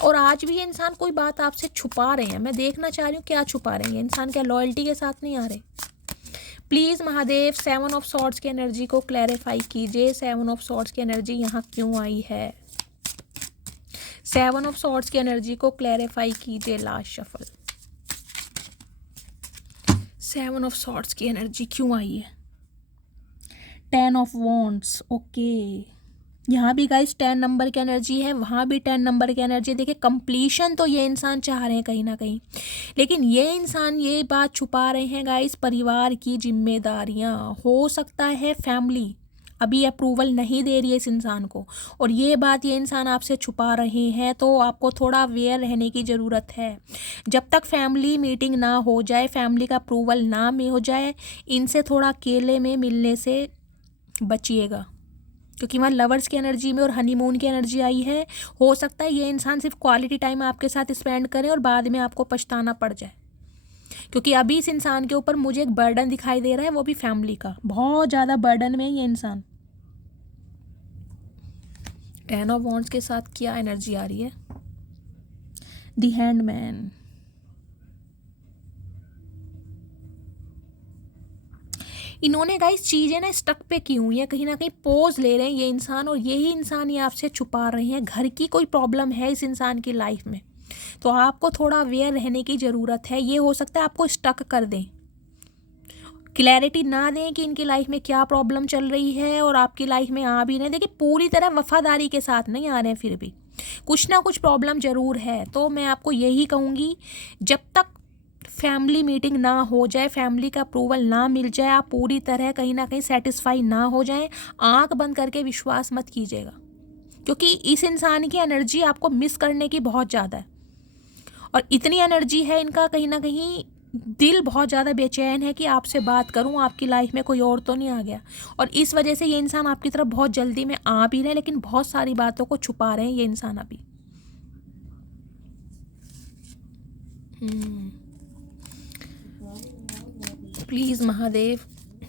और आज भी ये इंसान कोई बात आपसे छुपा रहे हैं। मैं देखना चाह रही हूँ क्या छुपा रहे हैं ये इंसान, क्या लॉयल्टी के साथ नहीं आ रहे। प्लीज़ महादेव 7 ऑफ सॉर्ड्स की एनर्जी को क्लैरिफाई कीजिए। 7 ऑफ सॉर्ड्स की एनर्जी यहाँ क्यों आई है? 7 ऑफ सॉर्ड्स की एनर्जी को क्लैरिफाई कीजिए। लास्ट शफल 7 ऑफ सॉर्ड्स की एनर्जी क्यों आई है? 10 ऑफ वॉन्ड्स, ओके। यहाँ भी गाइस 10 नंबर की एनर्जी है, वहाँ भी 10 नंबर की एनर्जी। देखिए कंप्लीशन तो ये इंसान चाह रहे हैं कहीं ना कहीं, लेकिन ये इंसान ये बात छुपा रहे हैं गाइस, परिवार की जिम्मेदारियाँ, हो सकता है फैमिली अभी अप्रूवल नहीं दे रही है इस इंसान को, और ये बात ये इंसान आपसे छुपा रहे हैं, तो आपको थोड़ा अवेयर रहने की ज़रूरत है। जब तक फैमिली मीटिंग ना हो जाए, फैमिली का अप्रूवल ना में हो जाए, इनसे थोड़ा अकेले में मिलने से बचिएगा, क्योंकि वहाँ लवर्स की एनर्जी में और हनीमून की एनर्जी आई है। हो सकता है ये इंसान सिर्फ क्वालिटी टाइम आपके साथ स्पेंड करे और बाद में आपको पछताना पड़ जाए, क्योंकि अभी इस इंसान के ऊपर मुझे एक बर्डन दिखाई दे रहा है, वो भी फैमिली का। बहुत ज़्यादा बर्डन में है ये इंसान। 10 ऑफ वॉन्ड्स के साथ क्या एनर्जी आ रही है? The handman. इन्होंने गाइस चीज़ें ना स्टक पे की हुई हैं, कहीं ना कहीं पोज ले रहे हैं ये इंसान, और यही इंसान ये आपसे छुपा रहे हैं। घर की कोई प्रॉब्लम है इस इंसान की लाइफ में, तो आपको थोड़ा अवेयर रहने की ज़रूरत है। ये हो सकता है आपको स्टक कर दें, क्लैरिटी ना दें कि इनकी लाइफ में क्या प्रॉब्लम चल रही है, और आपकी लाइफ में आ भी नहीं। देखिए पूरी तरह वफादारी के साथ नहीं आ रहे हैं, फिर भी कुछ ना कुछ प्रॉब्लम ज़रूर है। तो मैं आपको यही कहूँगी, जब तक फैमिली मीटिंग ना हो जाए, फैमिली का अप्रूवल ना मिल जाए, आप पूरी तरह कहीं ना कहीं सेटिस्फाई ना हो जाएं, आंख बंद करके विश्वास मत कीजिएगा, क्योंकि इस इंसान की एनर्जी आपको मिस करने की बहुत ज़्यादा है, और इतनी एनर्जी है इनका, कहीं ना कहीं दिल बहुत ज़्यादा बेचैन है कि आपसे बात करूं, आपकी लाइफ में कोई और तो नहीं आ गया, और इस वजह से ये इंसान आपकी तरफ बहुत जल्दी में आ भी रहे हैं, लेकिन बहुत सारी बातों को छुपा रहे हैं ये इंसान अभी। प्लीज़ महादेव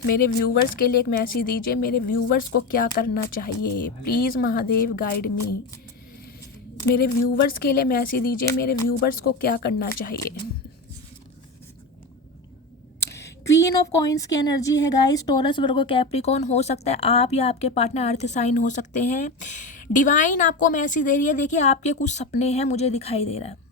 मेरे व्यूवर्स के लिए एक मैसेज दीजिए, मेरे व्यूवर्स को क्या करना चाहिए? प्लीज़ महादेव गाइड मी, मेरे व्यूवर्स के लिए मैसेज दीजिए, मेरे व्यूवर्स को क्या करना चाहिए? क्वीन ऑफ कॉइन्स की एनर्जी है गाइस, टॉरस वर्गो कैप्रिकॉर्न, हो सकता है आप या आपके पार्टनर अर्थ साइन हो सकते हैं। डिवाइन आपको मैसेज दे रही है, देखिए आपके कुछ सपने हैं मुझे दिखाई दे रहा है।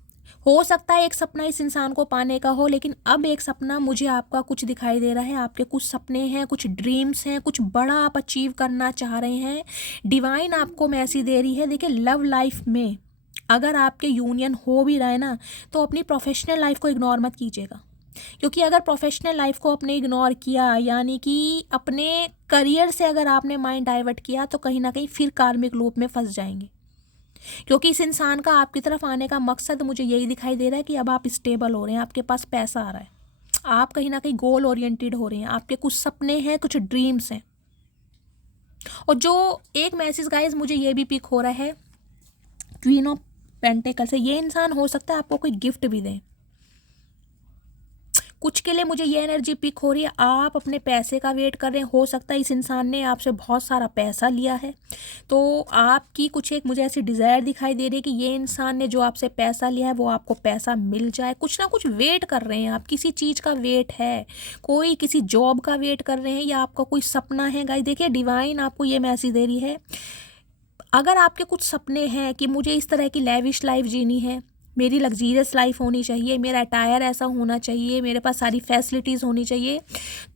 हो सकता है एक सपना इस इंसान को पाने का हो, लेकिन अब एक सपना मुझे आपका कुछ दिखाई दे रहा है। आपके कुछ सपने हैं, कुछ ड्रीम्स हैं, कुछ बड़ा आप अचीव करना चाह रहे हैं। डिवाइन आपको मैसेज दे रही है, देखिए लव लाइफ में अगर आपके यूनियन हो भी रहा है ना, तो अपनी प्रोफेशनल लाइफ को इग्नोर मत कीजिएगा, क्योंकि अगर प्रोफेशनल लाइफ को आपने इग्नोर किया, यानी कि अपने करियर से अगर आपने माइंड डाइवर्ट किया, तो कहीं ना कहीं फिर कार्मिक लूप में फंस जाएंगे। क्योंकि इस इंसान का आपकी तरफ आने का मकसद मुझे यही दिखाई दे रहा है कि अब आप स्टेबल हो रहे हैं, आपके पास पैसा आ रहा है, आप कहीं ना कहीं गोल ओरिएंटेड हो रहे हैं, आपके कुछ सपने हैं, कुछ ड्रीम्स हैं। और जो एक मैसेज गाइस मुझे ये भी पिक हो रहा है क्वीन ऑफ पेंटिकल से, ये इंसान हो सकता है आपको कोई गिफ्ट भी दें। कुछ के लिए मुझे ये एनर्जी पिक हो रही है, आप अपने पैसे का वेट कर रहे हैं। हो सकता है इस इंसान ने आपसे बहुत सारा पैसा लिया है, तो आपकी कुछ एक मुझे ऐसी डिज़ायर दिखाई दे रही है कि ये इंसान ने जो आपसे पैसा लिया है वो आपको पैसा मिल जाए। कुछ ना कुछ वेट कर रहे हैं आप, किसी चीज़ का वेट है, कोई किसी जॉब का वेट कर रहे हैं, या आपका कोई सपना है। गाइस देखिए डिवाइन आपको ये मैसेज दे रही है, अगर आपके कुछ सपने हैं कि मुझे इस तरह की लैविश लाइफ जीनी है, मेरी लग्जीरियस लाइफ होनी चाहिए, मेरा अटायर ऐसा होना चाहिए, मेरे पास सारी फैसिलिटीज़ होनी चाहिए।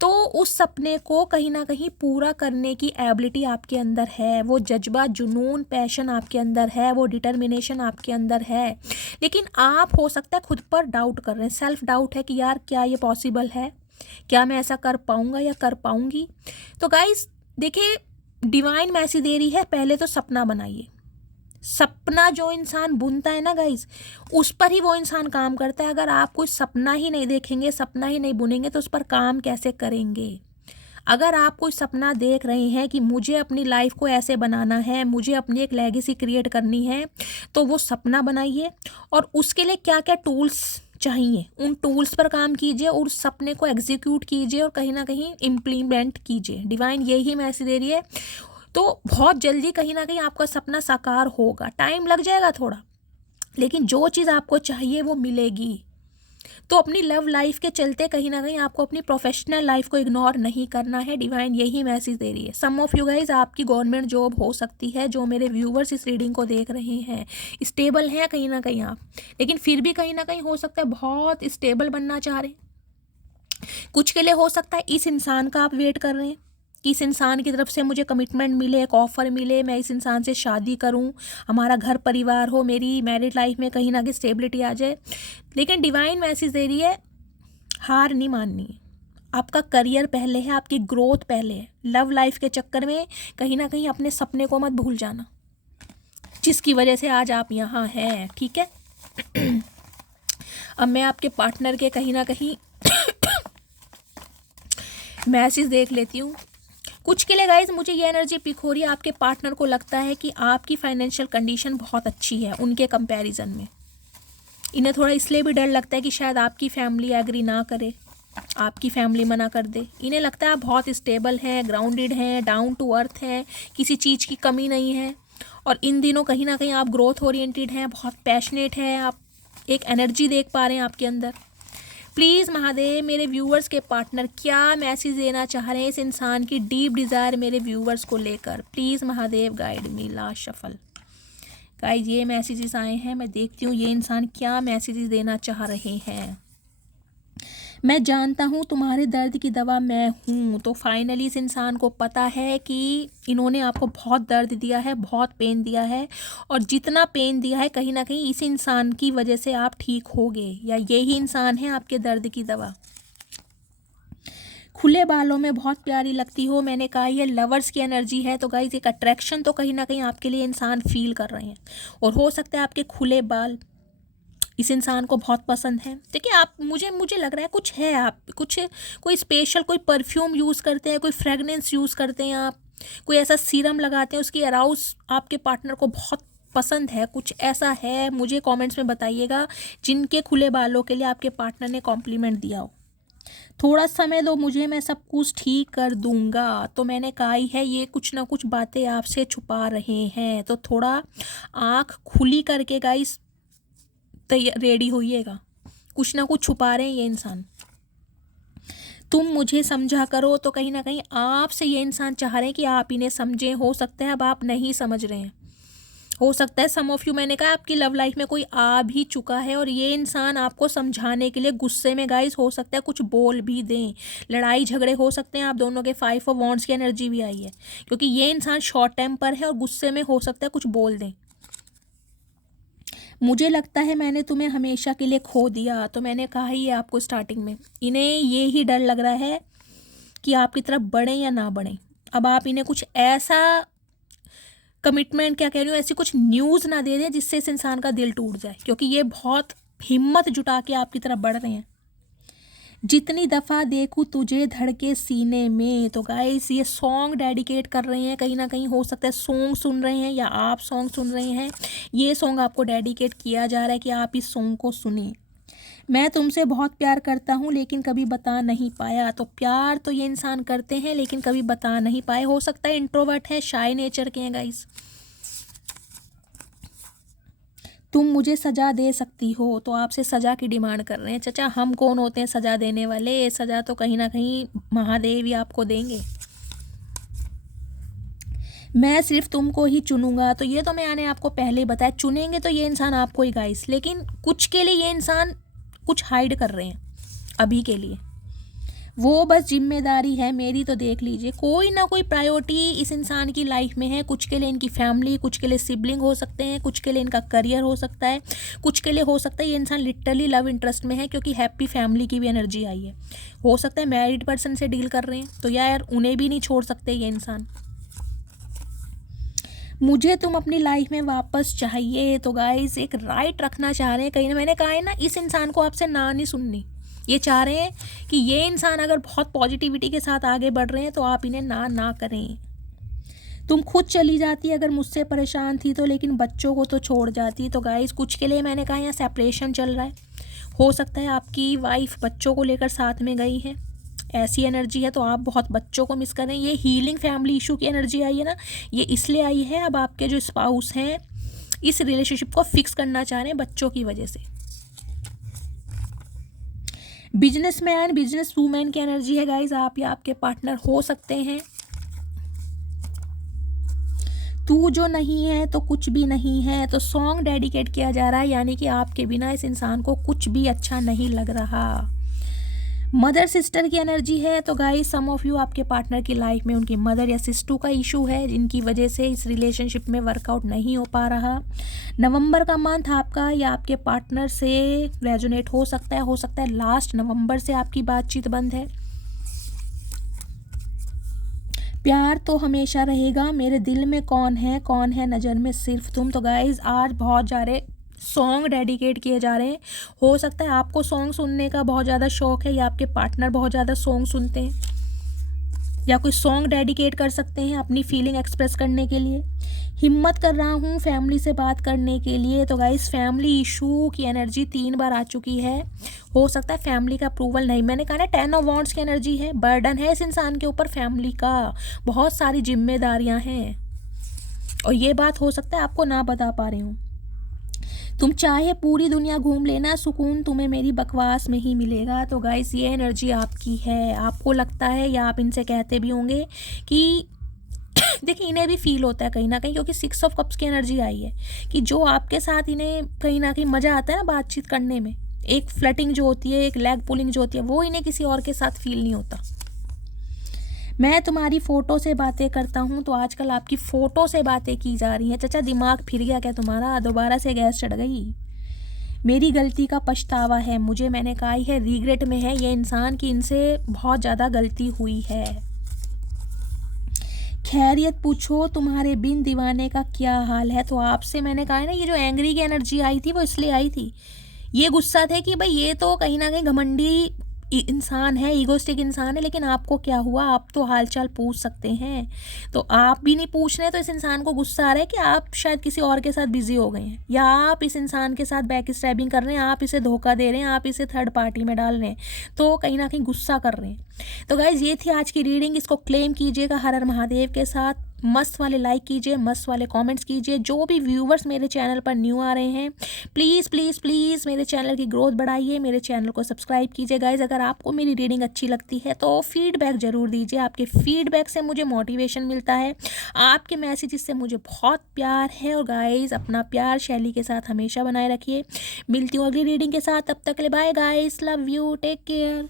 तो उस सपने को कहीं ना कहीं पूरा करने की एबिलिटी आपके अंदर है, वो जज्बा, जुनून, पैशन आपके अंदर है, वो डिटर्मिनेशन आपके अंदर है। लेकिन आप हो सकता है खुद पर डाउट कर रहे हैं, सेल्फ डाउट है कि यार क्या ये पॉसिबल है, क्या मैं ऐसा कर पाऊँगा या कर पाऊँगी। तो गाइस देखिए, डिवाइन मैसेज दे रही है, पहले तो सपना बनाइए। सपना जो इंसान बुनता है ना गाइस, उस पर ही वो इंसान काम करता है। अगर आप कोई सपना ही नहीं देखेंगे, सपना ही नहीं बुनेंगे, तो उस पर काम कैसे करेंगे। अगर आप कोई सपना देख रहे हैं कि मुझे अपनी लाइफ को ऐसे बनाना है, मुझे अपनी एक लेगेसी क्रिएट करनी है, तो वो सपना बनाइए और उसके लिए क्या क्या टूल्स चाहिए, उन टूल्स पर काम कीजिए और उस सपने को एग्जीक्यूट कीजिए और कहीं ना कहीं इम्प्लीमेंट कीजिए। डिवाइन यही मैसेज दे रही है। तो बहुत जल्दी कहीं ना कहीं आपका सपना साकार होगा, टाइम लग जाएगा थोड़ा, लेकिन जो चीज़ आपको चाहिए वो मिलेगी। तो अपनी लव लाइफ के चलते कहीं ना कहीं आपको अपनी प्रोफेशनल लाइफ को इग्नोर नहीं करना है। डिवाइन यही मैसेज दे रही है। सम ऑफ यू गाइज, आपकी गवर्नमेंट जॉब हो सकती है, जो मेरे व्यूवर्स इस रीडिंग को देख रहे हैं, स्टेबल हैं कहीं ना कहीं आप, लेकिन फिर भी कहीं ना कहीं हो सकता है बहुत स्टेबल बनना चाह रहे हैं। कुछ के लिए हो सकता है इस इंसान का आप वेट कर रहे हैं कि इस इंसान की तरफ से मुझे कमिटमेंट मिले, एक ऑफ़र मिले, मैं इस इंसान से शादी करूं, हमारा घर परिवार हो, मेरी मैरिड लाइफ में कहीं ना कहीं स्टेबिलिटी आ जाए। लेकिन डिवाइन मैसेज दे रही है, हार नहीं माननी है। आपका करियर पहले है, आपकी ग्रोथ पहले है। लव लाइफ के चक्कर में कहीं ना कहीं अपने सपने को मत भूल जाना, जिसकी वजह से आज आप यहाँ हैं, ठीक है। अब मैं आपके पार्टनर के कहीं ना कहीं मैसेज देख लेती हूँ। कुछ के लिए गाइज मुझे ये एनर्जी पिक हो रही है, आपके पार्टनर को लगता है कि आपकी फाइनेंशियल कंडीशन बहुत अच्छी है उनके कंपैरिजन में। इन्हें थोड़ा इसलिए भी डर लगता है कि शायद आपकी फैमिली एग्री ना करे, आपकी फैमिली मना कर दे। इन्हें लगता है आप बहुत स्टेबल हैं, ग्राउंडेड हैं, डाउन टू अर्थ हैं, किसी चीज़ की कमी नहीं है। और इन दिनों कहीं ना कहीं आप ग्रोथ ओरिएंटेड हैं, बहुत पैशनेट हैं, आप एक एनर्जी देख पा रहे हैं आपके अंदर। प्लीज़ महादेव, मेरे व्यूवर्स के पार्टनर क्या मैसेज देना चाह रहे हैं इस इंसान की डीप डिज़ायर मेरे व्यूवर्स को लेकर। Please Mahadev guide me. Last shuffle guys, ये मैसेजेस आए हैं, मैं देखती हूँ ये इंसान क्या मैसेजेस देना चाह रहे हैं। मैं जानता हूँ तुम्हारे दर्द की दवा मैं हूँ। तो फाइनली इस इंसान को पता है कि इन्होंने आपको बहुत दर्द दिया है, बहुत पेन दिया है, और जितना पेन दिया है कहीं ना कहीं इस इंसान की वजह से आप ठीक होगे, या यही इंसान है आपके दर्द की दवा। खुले बालों में बहुत प्यारी लगती हो, मैंने कहा ये लवर्स की एनर्जी है। तो गाइज एक अट्रैक्शन तो कहीं ना कहीं आपके लिए इंसान फील कर रहे हैं, और हो सकता है आपके खुले बाल इस इंसान को बहुत पसंद है। देखिए आप, मुझे लग रहा है कुछ है, आप कुछ कोई स्पेशल कोई परफ्यूम यूज़ करते हैं, कोई फ्रेगनेंस यूज़ करते हैं, आप कोई ऐसा सीरम लगाते हैं, उसकी अराउज आपके पार्टनर को बहुत पसंद है, कुछ ऐसा है। मुझे कमेंट्स में बताइएगा जिनके खुले बालों के लिए आपके पार्टनर ने कॉम्प्लीमेंट दिया हो। थोड़ा समय दो मुझे, मैं सब कुछ ठीक कर दूंगा। तो मैंने कहा ही है, ये कुछ ना कुछ बातें आपसे छुपा रहे हैं, तो थोड़ा आँख खुली करके गाइस रेडी होइएगा, कुछ ना कुछ छुपा रहे हैं ये इंसान। तुम मुझे समझा करो, तो कहीं ना कहीं आपसे ये इंसान चाह रहे हैं कि आप इन्हें समझें। हो सकता है अब आप नहीं समझ रहे हैं, हो सकता है सम ऑफ यू, मैंने कहा आपकी लव लाइफ में कोई आ भी चुका है और ये इंसान आपको समझाने के लिए गुस्से में गाइस हो सकता है कुछ बोल भी दें, लड़ाई झगड़े हो सकते हैं। आप दोनों के 5 ऑफ वॉन्ड्स की एनर्जी भी आई है, क्योंकि ये इंसान शॉर्ट टेम्पर है और गुस्से में हो सकता है कुछ बोल दें। मुझे लगता है मैंने तुम्हें हमेशा के लिए खो दिया। तो मैंने कहा ही है आपको स्टार्टिंग में, इन्हें ये ही डर लग रहा है कि आपकी तरफ बढ़ें या ना बढ़ें। अब आप इन्हें कुछ ऐसा कमिटमेंट, क्या कह रही हूँ, ऐसी कुछ न्यूज़ ना दे दें जिससे इस इंसान का दिल टूट जाए, क्योंकि ये बहुत हिम्मत जुटा के आपकी तरफ बढ़ रहे हैं। जितनी दफ़ा देखूँ तुझे धड़के सीने में। तो गाइस ये सॉन्ग डेडिकेट कर रहे हैं, कहीं ना कहीं हो सकता है सॉन्ग सुन रहे हैं या आप सॉन्ग सुन रहे हैं, ये सॉन्ग आपको डेडिकेट किया जा रहा है कि आप इस सॉन्ग को सुनिए। मैं तुमसे बहुत प्यार करता हूँ लेकिन कभी बता नहीं पाया। तो प्यार तो ये इंसान करते हैं लेकिन कभी बता नहीं पाए। हो सकता है इंट्रोवर्ट है, शाय नेचर के हैं गाइस। तुम मुझे सज़ा दे सकती हो, तो आपसे सज़ा की डिमांड कर रहे हैं। चाचा हम कौन होते हैं सज़ा देने वाले, सज़ा तो कहीं ना कहीं महादेव ही आपको देंगे। मैं सिर्फ तुमको ही चुनूंगा। तो ये तो मैंने आपको पहले ही बताया, चुनेंगे तो ये इंसान आपको ही गाइस, लेकिन कुछ के लिए ये इंसान कुछ हाइड कर रहे हैं अभी के लिए। वो बस जिम्मेदारी है मेरी, तो देख लीजिए कोई ना कोई प्रायोरिटी इस इंसान की लाइफ में है। कुछ के लिए इनकी फैमिली, कुछ के लिए सिबलिंग हो सकते हैं, कुछ के लिए इनका करियर हो सकता है, कुछ के लिए हो सकता है ये इंसान लिटरली लव इंटरेस्ट में है, क्योंकि हैप्पी फैमिली की भी एनर्जी आई है। हो सकता है मैरिड पर्सन से डील कर रहे हैं, तो यार उन्हें भी नहीं छोड़ सकते ये इंसान। मुझे तुम अपनी लाइफ में वापस चाहिए, तो गाइस एक राइट रखना चाह रहे हैं कहीं ना। मैंने कहा है ना, इस इंसान को आपसे ना नहीं सुननी। ये चाह रहे हैं कि ये इंसान अगर बहुत पॉजिटिविटी के साथ आगे बढ़ रहे हैं तो आप इन्हें ना करें। तुम खुद चली जाती अगर मुझसे परेशान थी तो, लेकिन बच्चों को तो छोड़ जाती। तो गाइस कुछ के लिए मैंने कहा यहाँ सेपरेशन चल रहा है। हो सकता है आपकी वाइफ बच्चों को लेकर साथ में गई है, ऐसी एनर्जी है। तो आप बहुत बच्चों को मिस करें। ये हीलिंग फैमिली इशू की एनर्जी आई है ना, ये इसलिए आई है। अब आपके जो स्पाउस हैं इस रिलेशनशिप को फिक्स करना चाह रहे हैं बच्चों की वजह से। बिजनेसमैन, बिजनेस वूमेन की एनर्जी है गाइज, आप या आपके पार्टनर हो सकते हैं। तू जो नहीं है तो कुछ भी नहीं है, तो सॉन्ग डेडिकेट किया जा रहा है, यानी कि आपके बिना इस इंसान को कुछ भी अच्छा नहीं लग रहा। मदर सिस्टर की एनर्जी है, तो गाइस सम ऑफ यू आपके पार्टनर की लाइफ में उनकी मदर या सिस्टर का इशू है, जिनकी वजह से इस रिलेशनशिप में वर्कआउट नहीं हो पा रहा। नवंबर का मंथ आपका या आपके पार्टनर से रेजोनेट हो सकता है लास्ट नवंबर से आपकी बातचीत बंद है। प्यार तो हमेशा रहेगा, मेरे दिल में कौन है नज़र में सिर्फ तुम। तो गाइज आज बहुत सारे सॉन्ग डेडिकेट किए जा रहे हैं। हो सकता है आपको सॉन्ग सुनने का बहुत ज़्यादा शौक है, या आपके पार्टनर बहुत ज़्यादा सॉन्ग सुनते हैं, या कोई सॉन्ग डेडिकेट कर सकते हैं अपनी फीलिंग एक्सप्रेस करने के लिए। हिम्मत कर रहा हूँ फैमिली से बात करने के लिए, तो गाइस फैमिली इशू की एनर्जी 3 बार आ चुकी है। हो सकता है फैमिली का अप्रूवल नहीं, मैंने कहा ना 10 ऑफ वॉन्ड्स की एनर्जी है, बर्डन है इस इंसान के ऊपर फैमिली का, बहुत सारी जिम्मेदारियां हैं, और ये बात हो सकता है आपको ना बता पा रही हूँ। तुम चाहे पूरी दुनिया घूम लेना, सुकून तुम्हें मेरी बकवास में ही मिलेगा। तो गाइस ये एनर्जी आपकी है। आपको लगता है, या आप इनसे कहते भी होंगे कि देखिए इन्हें भी फील होता है कहीं ना कहीं, क्योंकि 6 ऑफ कप्स की एनर्जी आई है कि जो आपके साथ इन्हें कहीं ना कहीं मज़ा आता है ना बातचीत करने में, एक फ्लटिंग जो होती है, एक लेग पुलिंग जो होती है, वो इन्हें किसी और के साथ फील नहीं होता। मैं तुम्हारी फ़ोटो से बातें करता हूँ, तो आजकल आपकी फ़ोटो से बातें की जा रही हैं। चाचा दिमाग फिर गया क्या तुम्हारा, दोबारा से गैस चढ़ गई? मेरी गलती का पछतावा है मुझे, मैंने कहा ही है रिग्रेट में है ये इंसान की इनसे बहुत ज़्यादा गलती हुई है। खैरियत पूछो, तुम्हारे बिन दीवाने का क्या हाल है। तो आपसे मैंने कहा है ना, ये जो एंग्री की एनर्जी आई थी वो इसलिए आई थी, ये गुस्सा थे कि भाई ये तो कहीं ना कहीं घमंडी इंसान है, ईगोस्टिक इंसान है, लेकिन आपको क्या हुआ, आप तो हालचाल पूछ सकते हैं। तो आप भी नहीं पूछ रहे, तो इस इंसान को गुस्सा आ रहा है कि आप शायद किसी और के साथ बिजी हो गए हैं, या आप इस इंसान के साथ बैक स्टैबिंग कर रहे हैं, आप इसे धोखा दे रहे हैं, आप इसे थर्ड पार्टी में डाल रहे हैं, तो कहीं ना कहीं गुस्सा कर रहे हैं। तो गाइज ये थी आज की रीडिंग, इसको क्लेम कीजिएगा हर हर महादेव के साथ। मस्त वाले लाइक कीजिए, मस्त वाले कमेंट्स कीजिए। जो भी व्यूवर्स मेरे चैनल पर न्यू आ रहे हैं, प्लीज़ प्लीज़ प्लीज़ मेरे चैनल की ग्रोथ बढ़ाइए, मेरे चैनल को सब्सक्राइब कीजिए। गाइज अगर आपको मेरी रीडिंग अच्छी लगती है तो फीडबैक ज़रूर दीजिए, आपके फीडबैक से मुझे मोटिवेशन मिलता है, आपके मैसेजेस से मुझे बहुत प्यार है। और गाइज अपना प्यार शैली के साथ हमेशा बनाए रखिए। मिलती हूँ अगली रीडिंग के साथ, तब तक के लिए bye guys, love you, take care.